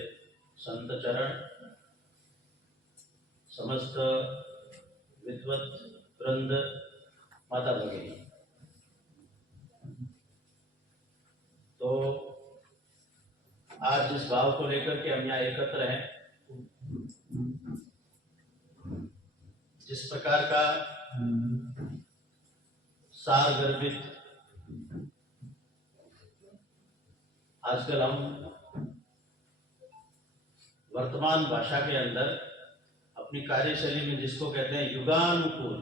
संत चरण, समस्त विद्वत वृंद, माता भगिनी, तो आज जिस भाव को लेकर के हम यहाँ एकत्र हैं, जिस प्रकार का सार गर्भित आजकल हम वर्तमान भाषा के अंदर अपनी कार्यशैली में जिसको कहते हैं युगानुकूल,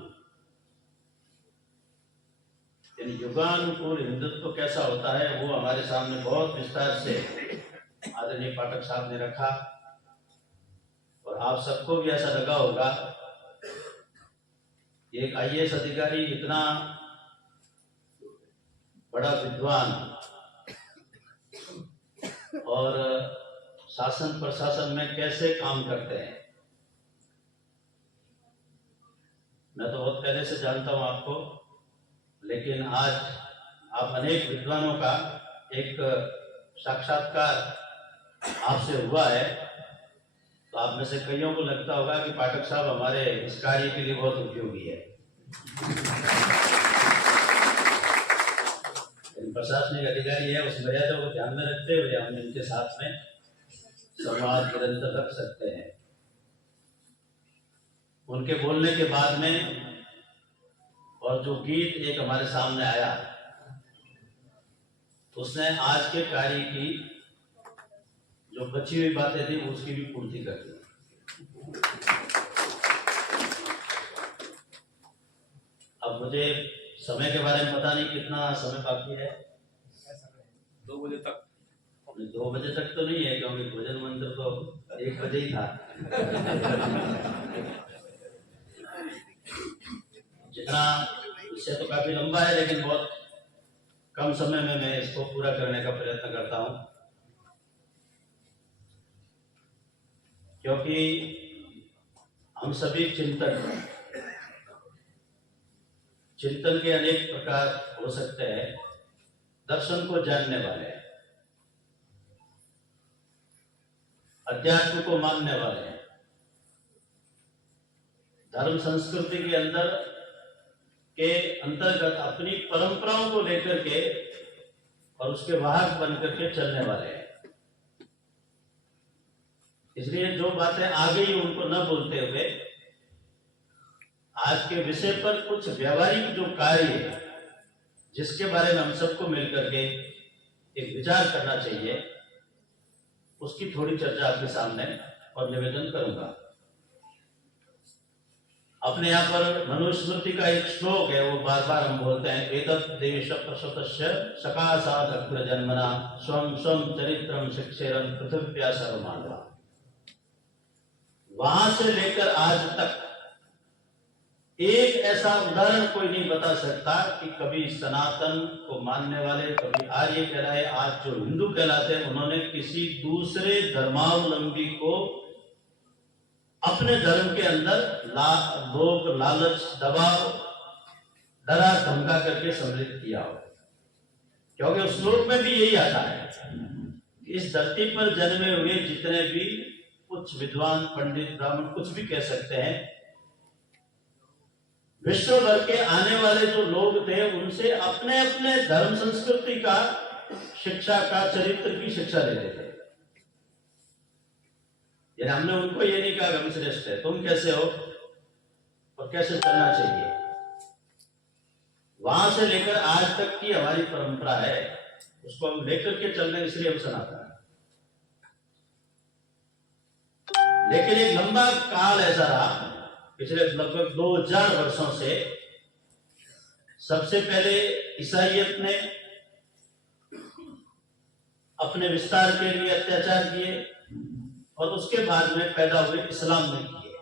यानी युगानुकूल हिंदुत्व कैसा होता है वो हमारे सामने बहुत विस्तार से आदरणीय पाठक साहब ने रखा। और आप सबको भी ऐसा लगा होगा, एक IAS अधिकारी इतना बड़ा विद्वान और शासन प्रशासन में कैसे काम करते हैं। मैं तो बहुत पहले से जानता हूं आपको, लेकिन आज आप अनेक विद्वानों का एक साक्षात्कार आपसे हुआ है, तो आप में से कईयों को लगता होगा कि पाठक साहब हमारे इस कार्य के लिए बहुत उपयोगी है। प्रशासनिक अधिकारी है, उस मर्यादा को ध्यान में रखते हुए हम इनके साथ में संवाद निरंतर रख सकते हैं। उनके बोलने के बाद में और जो गीत एक हमारे सामने आया, उसने आज के कार्य की जो बची हुई बातें थी उसकी भी पूर्ति कर दी। अब मुझे समय के बारे में पता नहीं कितना समय बाकी है। 2 बजे तक। 2 बजे तक तो नहीं है, क्योंकि भोजन मंत्र तो 1 बजे ही था। जितना इससे तो काफी लंबा है, लेकिन बहुत कम समय में मैं इसको पूरा करने का प्रयत्न करता हूं, क्योंकि हम सभी चिंतन के अनेक प्रकार हो सकते हैं। दर्शन को जानने वाले, अध्यात्म को मानने वाले, धर्म संस्कृति के अंदर के अंतर्गत अपनी परंपराओं को लेकर के और उसके वाहक बनकर के चलने वाले हैं। इसलिए जो बातें आ गई उनको न बोलते हुए आज के विषय पर कुछ व्यवहारिक जो कार्य है, जिसके बारे में हम सबको मिलकर के एक विचार करना चाहिए, उसकी थोड़ी चर्चा आपके सामने और निवेदन करूंगा। अपने यहाँ पर मनुस्मृति का एक श्लोक है, वो बार बार हम बोलते हैं, एतत् देश प्रसतस्य सकाशात् अग्र जन्मना स्वं स्वं चरित्रम शिक्षेरन पृथ्व्या सर्वमानवा। वहां से लेकर आज तक एक ऐसा उदाहरण कोई नहीं बता सकता कि कभी सनातन को मानने वाले, कभी आर्य कहलाए, आज जो हिंदू कहलाते हैं, उन्होंने किसी दूसरे धर्मावलंबी को अपने धर्म के अंदर लोभ, लालच, दबाव, डरा धमका करके सम्मिलित किया हो। क्योंकि उस श्लोक में भी यही आता है, इस धरती पर जन्मे हुए जितने भी कुछ विद्वान, पंडित, ब्राह्मण, कुछ भी कह सकते हैं, विश्व भर के आने वाले जो लोग थे उनसे अपने अपने धर्म संस्कृति का शिक्षा का, चरित्र की शिक्षा लेते थे। यानी हमने उनको ये नहीं कहा हम श्रेष्ठ है, तुम कैसे हो और कैसे चलना चाहिए। वहां से लेकर आज तक की हमारी परंपरा है, उसको हम लेकर के चल रहे हैं, इसलिए हम सनातन है। लेकिन एक लंबा काल ऐसा रहा, पिछले लगभग 2000 वर्षों से सबसे पहले ईसाइयत ने अपने विस्तार के लिए अत्याचार किए और उसके बाद में पैदा हुए इस्लाम ने किए।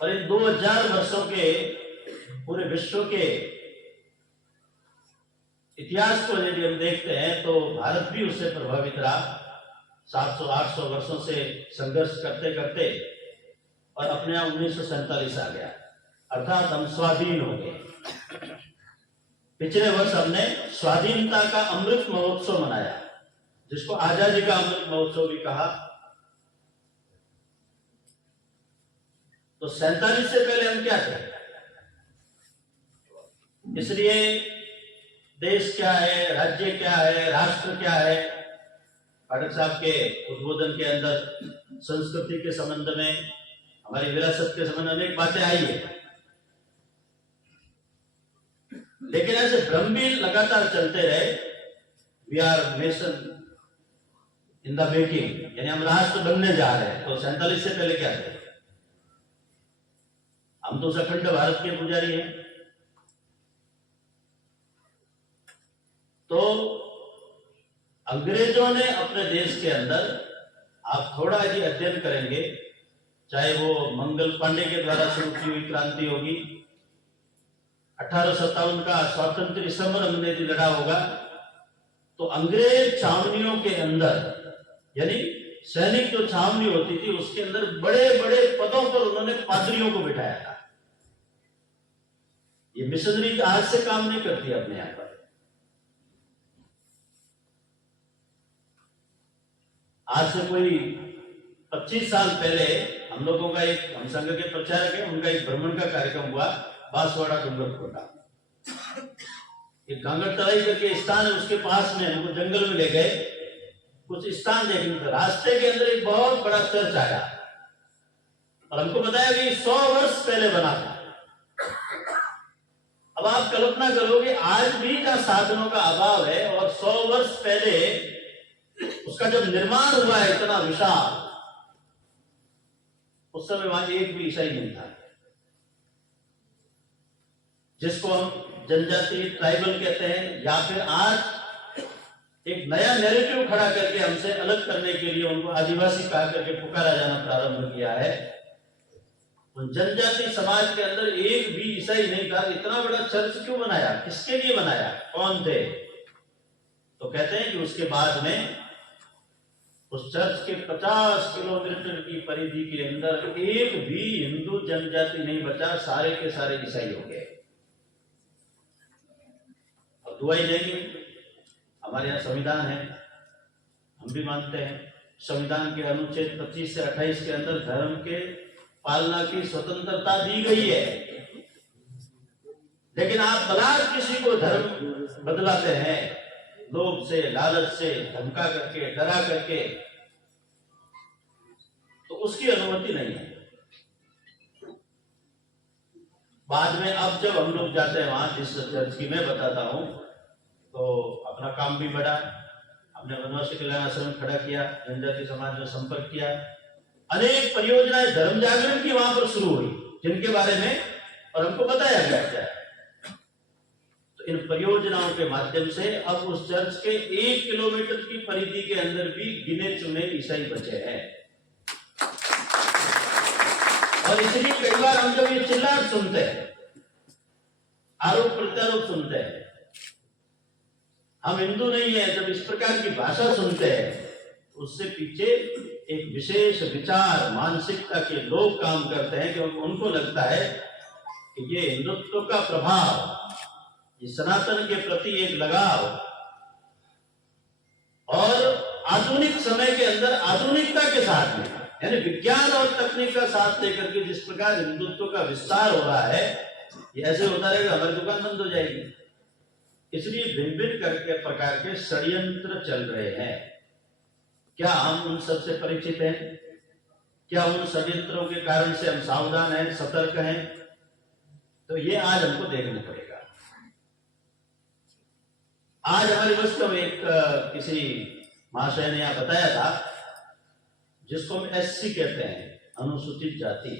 और इन 2000 वर्षों के पूरे विश्व के इतिहास को यदि हम देखते हैं तो भारत भी उससे प्रभावित रहा। 700-800 वर्षों से संघर्ष करते करते और अपने यहाँ 1947 आ गया, अर्थात हम स्वाधीन हो गए। पिछले वर्ष हमने स्वाधीनता का अमृत महोत्सव मनाया, जिसको आजादी का अमृत महोत्सव भी कहा। तो 47 से पहले हम क्या थे? इसलिए देश क्या है, राज्य क्या है, राष्ट्र क्या है, पाठक साहब के उद्बोधन के अंदर संस्कृति के संबंध में, हमारी विरासत के संबंध में अनेक बातें आई है। लेकिन ऐसे भ्रम भी लगातार चलते रहे। We are nation in the making, यानी हम राष्ट्र बनने जा रहे हैं। तो 47 से पहले क्या थे? हम तो अखंड भारत के पुजारी हैं। तो अंग्रेजों ने अपने देश के अंदर, आप थोड़ा यदि अध्ययन करेंगे, चाहे वो मंगल पांडे के द्वारा शुरू की हुई क्रांति होगी, 1857 का स्वातंत्र्य समर हमने यदि लड़ा होगा, तो अंग्रेज छावनियों के अंदर, यानी सैनिक जो छावनी होती थी उसके अंदर बड़े बड़े पदों पर उन्होंने पादरियों को बिठाया था। ये मिशनरी आज से काम नहीं करती अपने यहां पर। आज से कोई 25 साल पहले हम लोगों का एक, हम संघ के प्रचारक हैं, उनका एक भ्रमण का कार्यक्रम हुआ बांसवाड़ा डूंगरकोटा। एक गांगर तराई करके स्थान है, उसके पास में हमको जंगल में ले गए कुछ स्थान देखने का। रास्ते के अंदर एक बहुत बड़ा चर्च आया और हमको बताया कि 100 वर्ष पहले बना था। अब आप कल्पना करोगे, आज भी जहां साधनों का अभाव है और 100 वर्ष पहले उसका जब निर्माण हुआ है इतना विशाल, उस समय वहां एक भी ईसाई नहीं था। जिसको हम जनजाति ट्राइबल कहते हैं, या फिर आज एक नया नैरेटिव खड़ा करके हमसे अलग करने के लिए उनको आदिवासी कहा करके पुकारा जाना प्रारंभ किया है। तो जनजाति समाज के अंदर एक भी ईसाई नहीं था। इतना बड़ा चर्च क्यों बनाया, किसके लिए बनाया, कौन थे? तो कहते हैं कि उसके बाद में उस चर्च के 50 किलोमीटर की परिधि के अंदर एक भी हिंदू जनजाति नहीं बचा, सारे के सारे ईसाई हो गए। अब दुआई देंगे, हमारे यहाँ संविधान है, हम भी मानते हैं। संविधान के अनुच्छेद 25 से 28 के अंदर धर्म के पालना की स्वतंत्रता दी गई है। लेकिन आप बलात् किसी को धर्म बदलाते हैं, लोभ से, लालच से, धमका करके, डरा करके, तो उसकी अनुमति नहीं है। बाद में अब जब हम लोग जाते हैं वहां, जिस चर्च की मैं बताता हूं, तो अपना काम भी बढ़ा। हमने वनवासी कल्याण आश्रम खड़ा किया, जनजाति समाज में संपर्क किया, अनेक परियोजनाएं धर्म जागरण की वहां पर शुरू हुई, जिनके बारे में और हमको बताया गया। तो इन परियोजनाओं के माध्यम से अब उस चर्च के 1 किलोमीटर की परिधि के अंदर भी गिने चुने ईसाई बचे हैं। और इसलिए कई बार हम जब ये चिल्लाहट सुनते हैं, आरोप प्रत्यारोप सुनते हैं, हम हिंदू नहीं है, जब इस प्रकार की भाषा सुनते हैं, उससे पीछे एक विशेष विचार मानसिकता के लोग काम करते हैं कि उनको लगता है कि ये हिंदुत्व का प्रभाव, ये सनातन के प्रति एक लगाव और आधुनिक समय के अंदर आधुनिकता के साथ में, यानी विज्ञान और तकनीक का साथ लेकर के जिस प्रकार हिंदुत्व का विस्तार हो रहा है, ये ऐसे होता रहेगा, हमारी दुकान बंद हो जाएगी। इसलिए भिन्न भिन्न प्रकार के षड्यंत्र चल रहे हैं। क्या हम उन सबसे परिचित हैं? क्या उन षड्यंत्रों के कारण से हम सावधान हैं, सतर्क हैं? तो ये आज हमको देखना पड़ेगा। आज हमारे बस्ती में एक किसी महाशय ने यहां बताया था, जिसको हम SC कहते हैं, अनुसूचित जाति।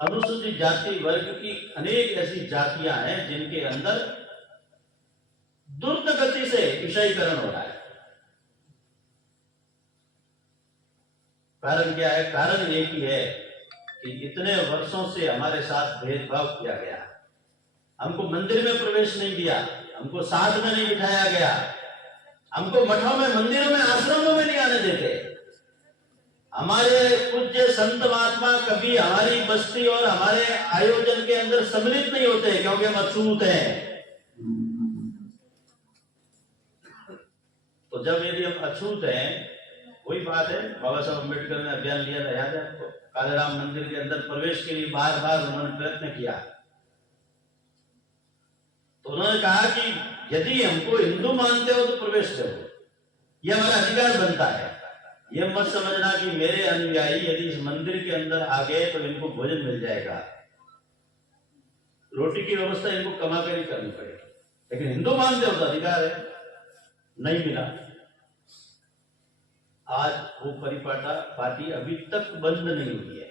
अनुसूचित जाति वर्ग की अनेक ऐसी जातियां हैं जिनके अंदर द्रुत गति से ईसाईकरण हो रहा है। कारण क्या है? कारण एक ही है कि इतने वर्षों से हमारे साथ भेदभाव किया गया, हमको मंदिर में प्रवेश नहीं दिया, हमको साथ में नहीं बिठाया गया, हमको मठों में, मंदिरों में, आश्रमों में नहीं आने देते। हमारे पूज्य संत महात्मा कभी हमारी बस्ती और हमारे आयोजन के अंदर सम्मिलित नहीं होते क्योंकि हम अछूत हैं। तो जब यदि हम अछूत हैं, वही बात है, बाबा साहब अम्बेडकर ने अभियान लिया था, याद है आपको? कालेराम मंदिर के अंदर प्रवेश के लिए बार बार उन्होंने प्रयत्न किया। तो उन्होंने कहा कि यदि हमको हिंदू मानते हो तो प्रवेश करो, यह हमारा अधिकार बनता है। यह मत समझना कि मेरे अनुयायी यदि इस मंदिर के अंदर आ गए तो इनको भोजन मिल जाएगा, रोटी की व्यवस्था इनको कमा कर ही करनी पड़ेगी, लेकिन हिंदू मानते हो तो अधिकार है। नहीं मिला। आज वो परिपाटा पार्टी अभी तक बंद नहीं हुई है।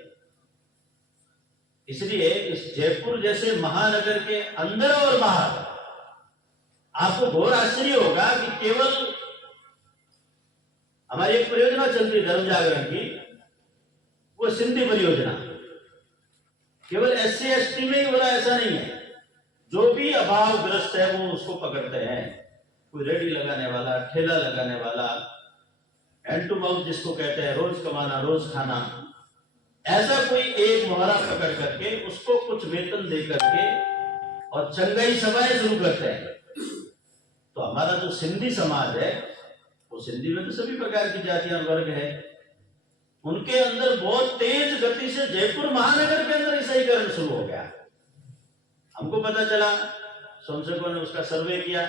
इसलिए इस जयपुर जैसे महानगर के अंदर और बाहर आपको घोर आश्चर्य होगा कि केवल हमारी एक परियोजना चलती है धर्म जागरण की, वो सिंधी परियोजना, केवल SC ST में ही हो रहा, ऐसा नहीं है। जो भी अभावग्रस्त है वो उसको पकड़ते हैं। कोई रेडी लगाने वाला, ठेला लगाने वाला, हैंड टू माउथ जिसको कहते हैं, रोज कमाना रोज खाना, ऐसा कोई एक मोहरा पकड़ करके उसको कुछ वेतन दे करके और चंगाई सभाएं शुरू करते हैं। तो हमारा जो सिंधी समाज है, वो सिंधी में तो सभी प्रकार की जातियां वर्ग है, उनके अंदर बहुत तेज गति से जयपुर महानगर के अंदर ईसाईकरण शुरू हो गया। हमको पता चला, स्वयंसेवकों ने उसका सर्वे किया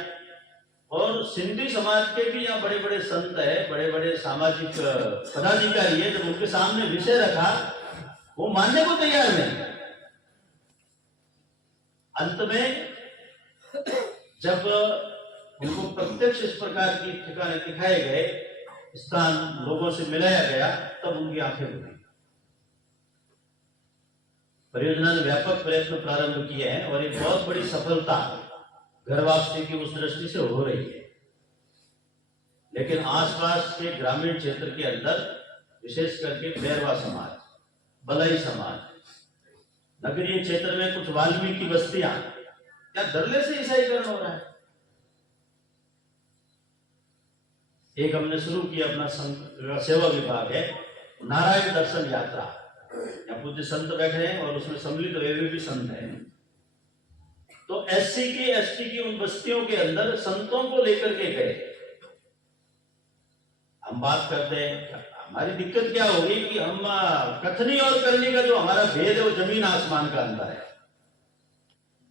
और सिंधी समाज के भी यहाँ बड़े बड़े संत है, बड़े बड़े सामाजिक पदाधिकारी है, जब उनके सामने विषय रखा वो मानने को तैयार नहीं। अंत में जब उनको प्रत्यक्ष इस प्रकार की ठिकाने दिखाए गए, स्थान लोगों से मिलाया गया, तब उनकी आंखें खुली। परियोजना ने व्यापक प्रयत्न प्रारंभ किए हैं और एक बहुत बड़ी सफलता घर वापसी की उस दृष्टि से हो रही है। लेकिन आसपास के ग्रामीण क्षेत्र के अंदर विशेष करके बैरवा समाज, बलई समाज, नगरीय क्षेत्र में कुछ वाल्मीकि बस्तियां, क्या धरले से ईसाईकरण हो रहा है। एक हमने शुरू किया अपना सेवा विभाग है, नारायण दर्शन यात्रा, यहाँ पूज्य संत बैठे हैं और उसमें सम्मिलित हुए भी संत हैं। तो SC की ST की उन बस्तियों के अंदर संतों को लेकर के गए। हम बात करते हैं, हमारी दिक्कत क्या होगी कि हम कथनी और करनी का जो हमारा भेद है वो जमीन आसमान का अंतर है।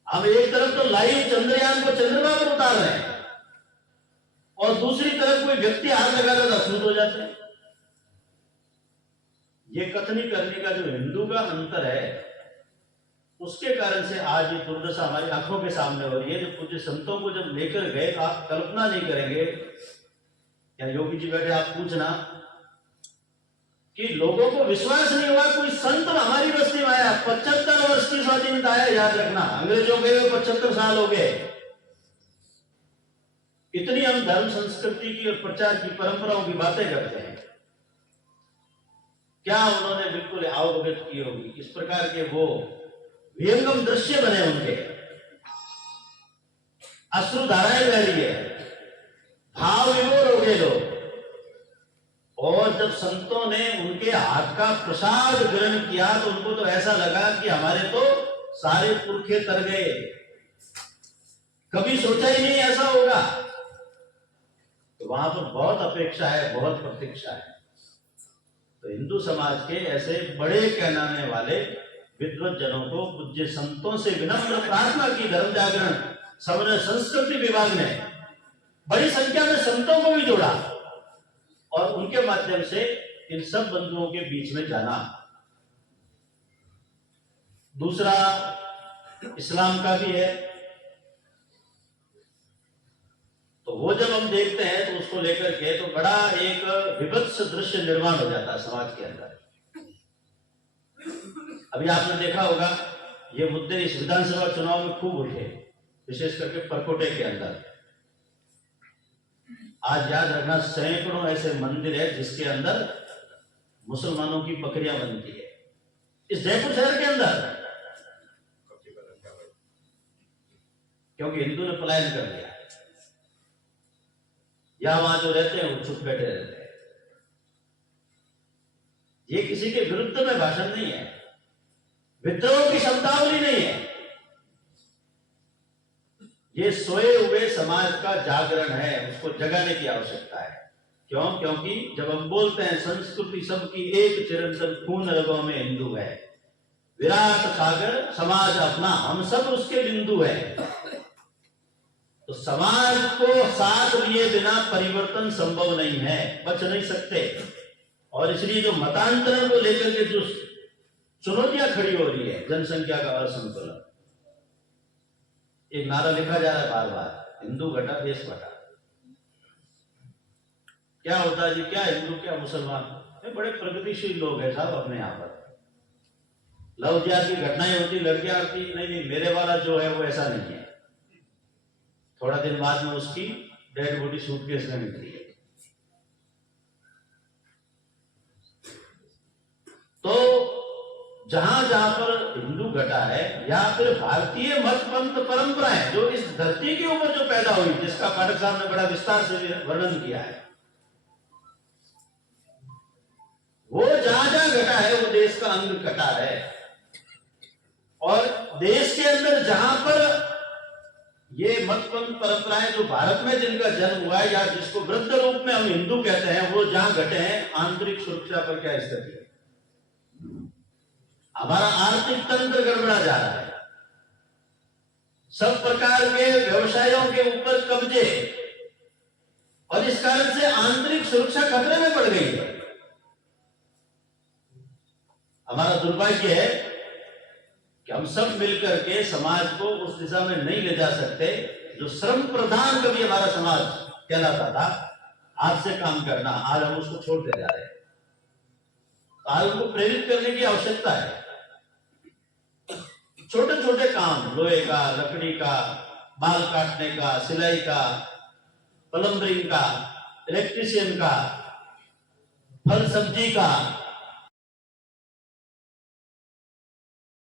हम एक तरफ तो लाइव चंद्रयान को चंद्रमा पर उतार रहे हैं और दूसरी तरफ कोई व्यक्ति हाथ लगाता तो अशुद्ध हो जाते हैं। ये कथनी करने का जो हिंदू का अंतर है, उसके कारण से आज ये दुर्दशा हमारी आंखों के सामने हो रही है। जब पूज्य संतों को जब लेकर गए, आप कल्पना नहीं करेंगे, या योगी जी बैठे आप पूछना कि लोगों को विश्वास नहीं हुआ कोई संत हमारी बस्ती में आया। 75 वर्ष की स्वाधीनता है, याद रखना, अंग्रेजों के 75 साल हो गए। इतनी हम धर्म संस्कृति की और प्रचार की परंपराओं की बातें करते हैं, क्या उन्होंने बिल्कुल अवगत की होगी। इस प्रकार के वो विहंगम दृश्य बने, उनके अश्रु धाराएं बह रही है, भाव विभोर हो गए लोग। और जब संतों ने उनके हाथ का प्रसाद ग्रहण किया तो उनको तो ऐसा लगा कि हमारे तो सारे पुरखे तर गए, कभी सोचा ही नहीं ऐसा होगा। तो वहां पर बहुत अपेक्षा है, बहुत प्रतीक्षा है। तो हिंदू समाज के ऐसे बड़े कहनाने वाले विद्वत जनों को पूज्य संतों से विनम्र प्रार्थना की धर्म जागरण सवर्ण संस्कृति विभाग ने बड़ी संख्या में संतों को भी जोड़ा और उनके माध्यम से इन सब बंधुओं के बीच में जाना। दूसरा इस्लाम का भी है, तो वो जब हम देखते हैं तो उसको लेकर के तो बड़ा एक विभत्स दृश्य निर्माण हो जाता है समाज के अंदर। अभी आपने देखा होगा ये मुद्दे इस विधानसभा चुनाव में खूब उठे, विशेष करके परकोटे के अंदर। आज याद रखना, सैकड़ों ऐसे मंदिर है जिसके अंदर मुसलमानों की बकरियां बनती है, इस जयपुर शहर के अंदर, क्योंकि हिंदू ने पलायन कर लिया। या वहां जो रहते हैं वो चुप बैठे रहते हैं। ये किसी के विरुद्ध में भाषण नहीं है, विद्रोह की शब्दावली नहीं है, ये सोए हुए समाज का जागरण है, उसको जगाने की आवश्यकता है। क्यों? क्योंकि जब हम बोलते हैं संस्कृति सबकी एक चिरंतन खून रगों में हिंदू है, विराट सागर समाज अपना हम सब उसके बिंदु है, तो समाज को साथ लिए बिना परिवर्तन संभव नहीं है, बच नहीं सकते। और इसलिए जो मतांतरण को लेकर के जो चुनौतियां खड़ी हो रही है, जनसंख्या का असंतुलन, एक नारा लिखा जा रहा है बार बार, हिंदू घटा देश घटा। क्या होता है जी, क्या हिंदू क्या मुसलमान, ये बड़े प्रगतिशील लोग हैं साहब अपने यहाँ पर। लव जिहाद की घटनाएं होती, लड़कियां आती, नहीं मेरे वाला जो है वो ऐसा नहीं है, थोड़ा दिन बाद में उसकी डेड बॉडी सूटकेस में मिलती है। तो जहां जहां पर हिंदू घटा है, या फिर भारतीय मत पंथ परंपराएं जो इस धरती के ऊपर जो पैदा हुई, जिसका पाठक साहब ने बड़ा विस्तार से वर्णन किया है, वो जहां जहां घटा है वो देश का अंग कटा है। और देश के अंदर जहां पर ये मत पंथ परंपराएं जो भारत में जिनका जन्म हुआ है, या जिसको वृद्ध रूप में हम हिंदू कहते हैं, वो जहां घटे हैं, आंतरिक सुरक्षा पर क्या स्थिति है? हमारा आर्थिक तंत्र गड़बड़ा जा रहा है, सब प्रकार के व्यवसायों के ऊपर कब्जे, और इस कारण से आंतरिक सुरक्षा खतरे में पड़ गई है। हमारा दुर्भाग्य है कि हम सब मिलकर के समाज को उस दिशा में नहीं ले जा सकते जो श्रम प्रधान कभी हमारा समाज कहलाता था। हाथ से काम करना, आज हम उसको छोड़ते जा रहे हैं। आज उनको प्रेरित करने की आवश्यकता है। छोटे छोटे काम, लोहे का, लकड़ी का, बाल काटने का, सिलाई का, प्लम्बरिंग का, इलेक्ट्रिशियन का, फल सब्जी का,